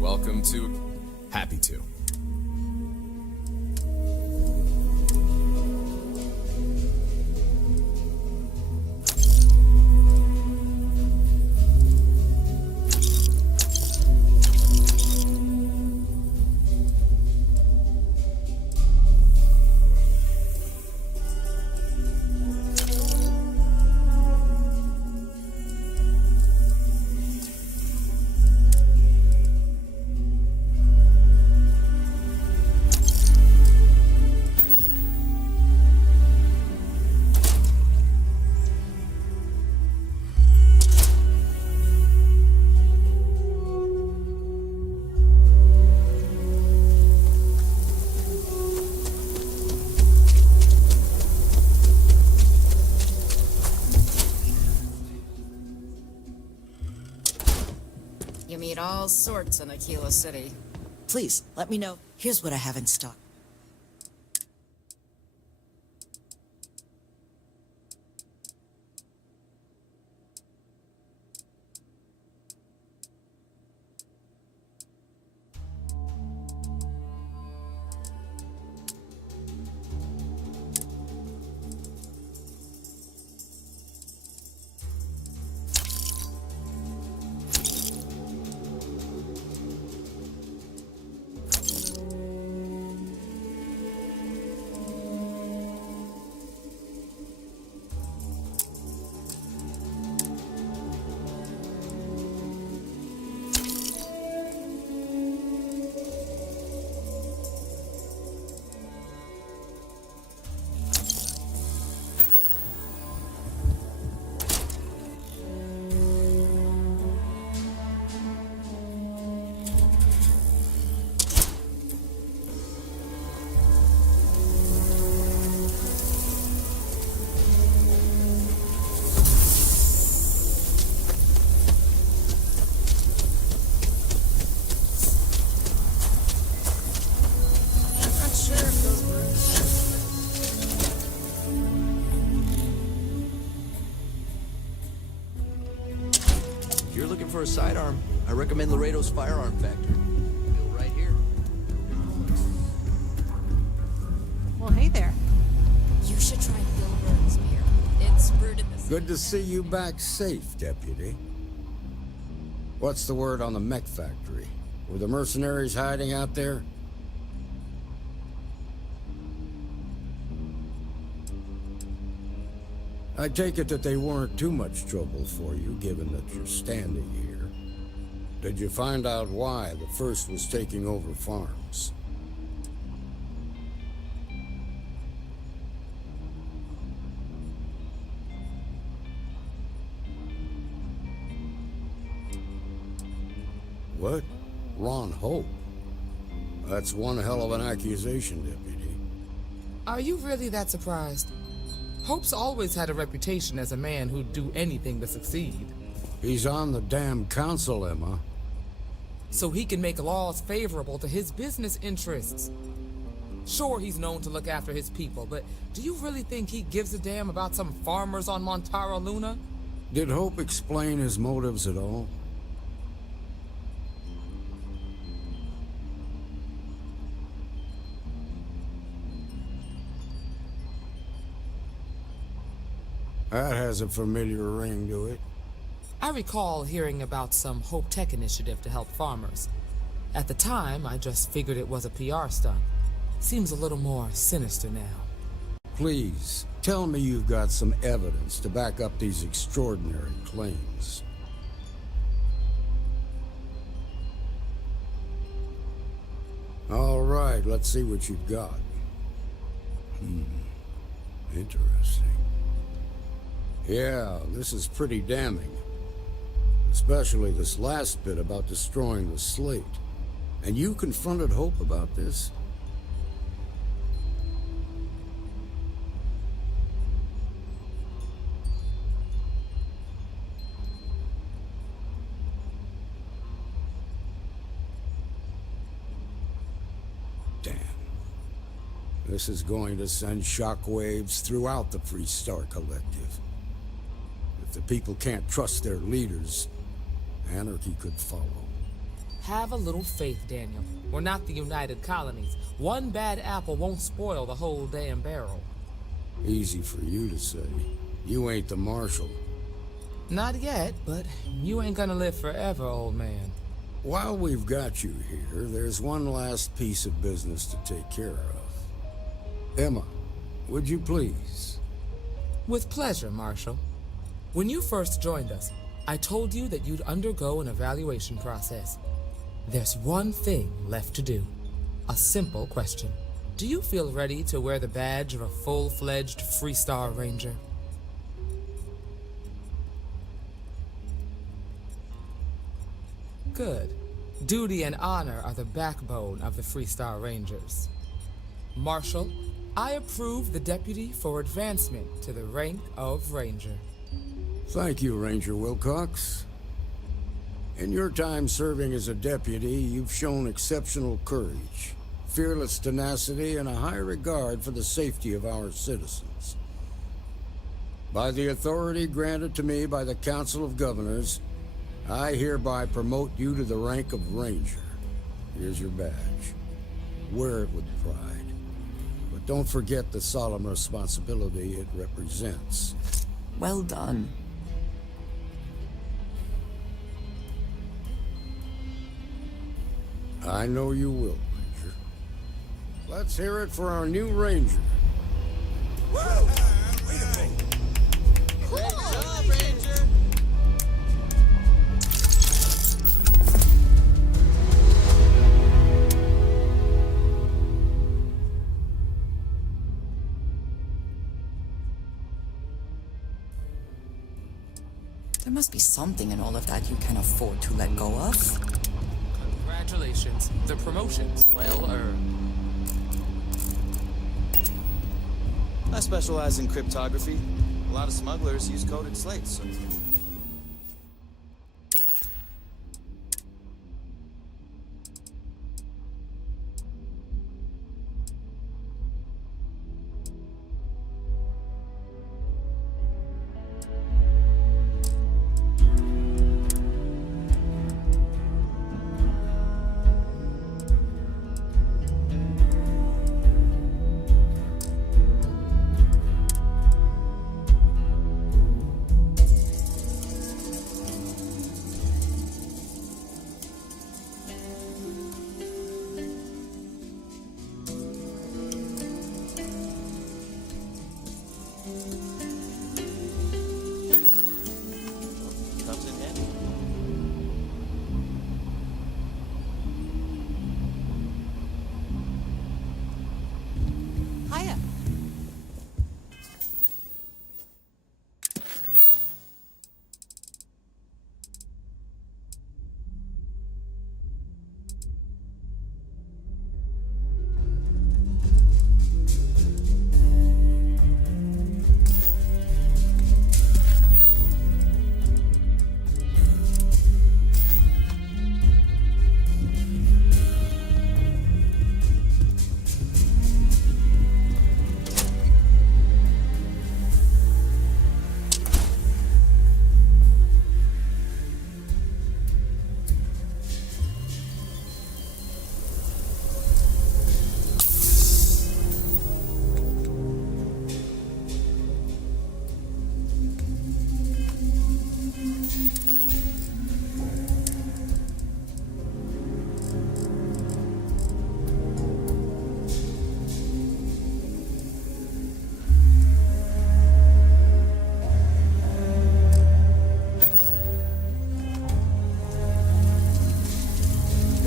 Welcome to... Happy to. You meet all sorts in Aquila City. Please, let me know. Here's what I have in stock. for a sidearm, I recommend Laredo's Firearm Factory. Built right here. Well, hey there. You should try Bill Burns beer. It's brewed in this. Good to see you back safe, Deputy. What's the word on the mech factory? Were the mercenaries hiding out there? I take it that they weren't too much trouble for you, given that you're standing here. Did you find out why the first was taking over farms? What? Ron Hope? That's one hell of an accusation, Deputy. Are you really that surprised? Hope's always had a reputation as a man who'd do anything to succeed. He's on the damn council, Emma. So he can make laws favorable to his business interests. Sure, he's known to look after his people, but do you really think he gives a damn about some farmers on Montara Luna? Did Hope explain his motives at all? That has a familiar ring to it. I recall hearing about some Hope Tech initiative to help farmers. At the time, I just figured it was a PR stunt. Seems a little more sinister now. Please, tell me you've got some evidence to back up these extraordinary claims. All right, let's see what you've got. Interesting. Yeah, this is pretty damning. Especially this last bit about destroying the slate. And you confronted Hope about this? Damn. This is going to send shockwaves throughout the Freestar Collective. If the people can't trust their leaders, anarchy could follow. Have a little faith, Daniel. We're not the United Colonies. One bad apple won't spoil the whole damn barrel. Easy for you to say. You ain't the marshal. Not yet, but you ain't gonna live forever, old man. While we've got you here, there's one last piece of business to take care of. Emma, would you please? With pleasure, Marshal. When you first joined us, I told you that you'd undergo an evaluation process. There's one thing left to do. A simple question. Do you feel ready to wear the badge of a full-fledged Freestar Ranger? Good. Duty and honor are the backbone of the Freestar Rangers. Marshal, I approve the deputy for advancement to the rank of Ranger. Thank you, Ranger Wilcox. In your time serving as a deputy, you've shown exceptional courage, fearless tenacity, and a high regard for the safety of our citizens. By the authority granted to me by the Council of Governors, I hereby promote you to the rank of Ranger. Here's your badge. Wear it with pride. But don't forget the solemn responsibility it represents. Well done. I know you will, Ranger. Let's hear it for our new Ranger. Woo! Cool. Great job, Ranger! There must be something in all of that you can afford to let go of. Congratulations. The promotion's well earned. I specialize in cryptography. A lot of smugglers use coded slates, so...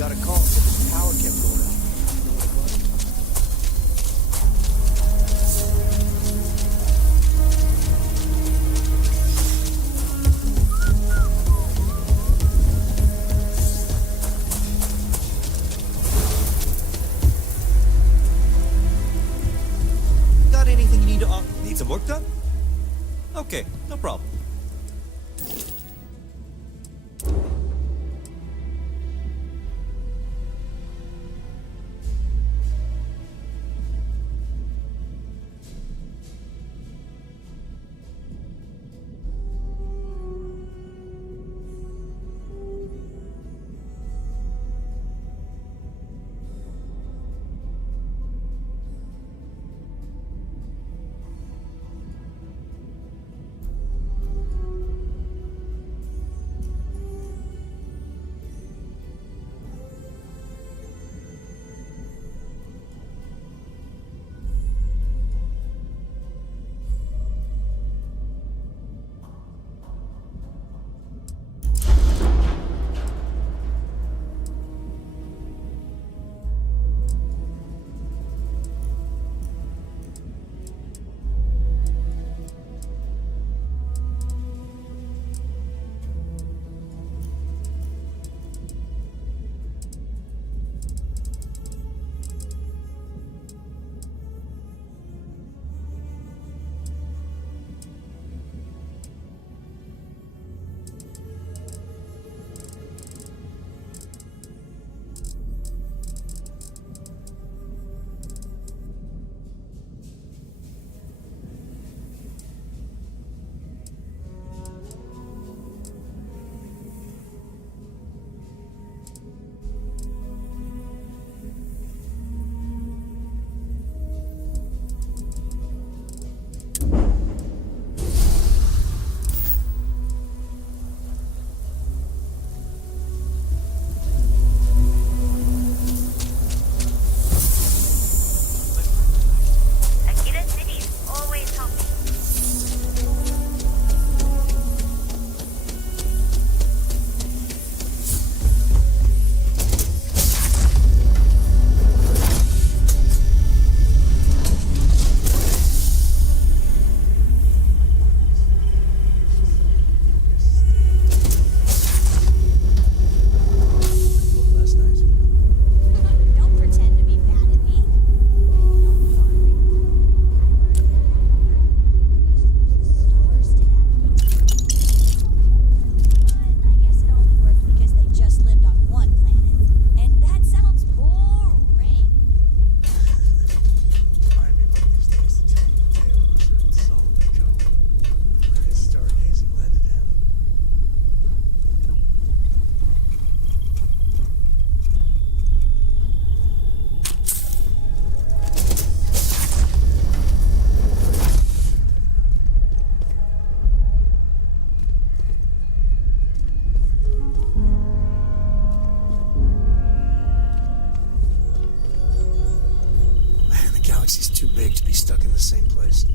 got a call, said the power kept going out. You know what it was? Got anything you need to offer? Need some work done? Okay, no problem. Galaxy's too big to be stuck in the same place.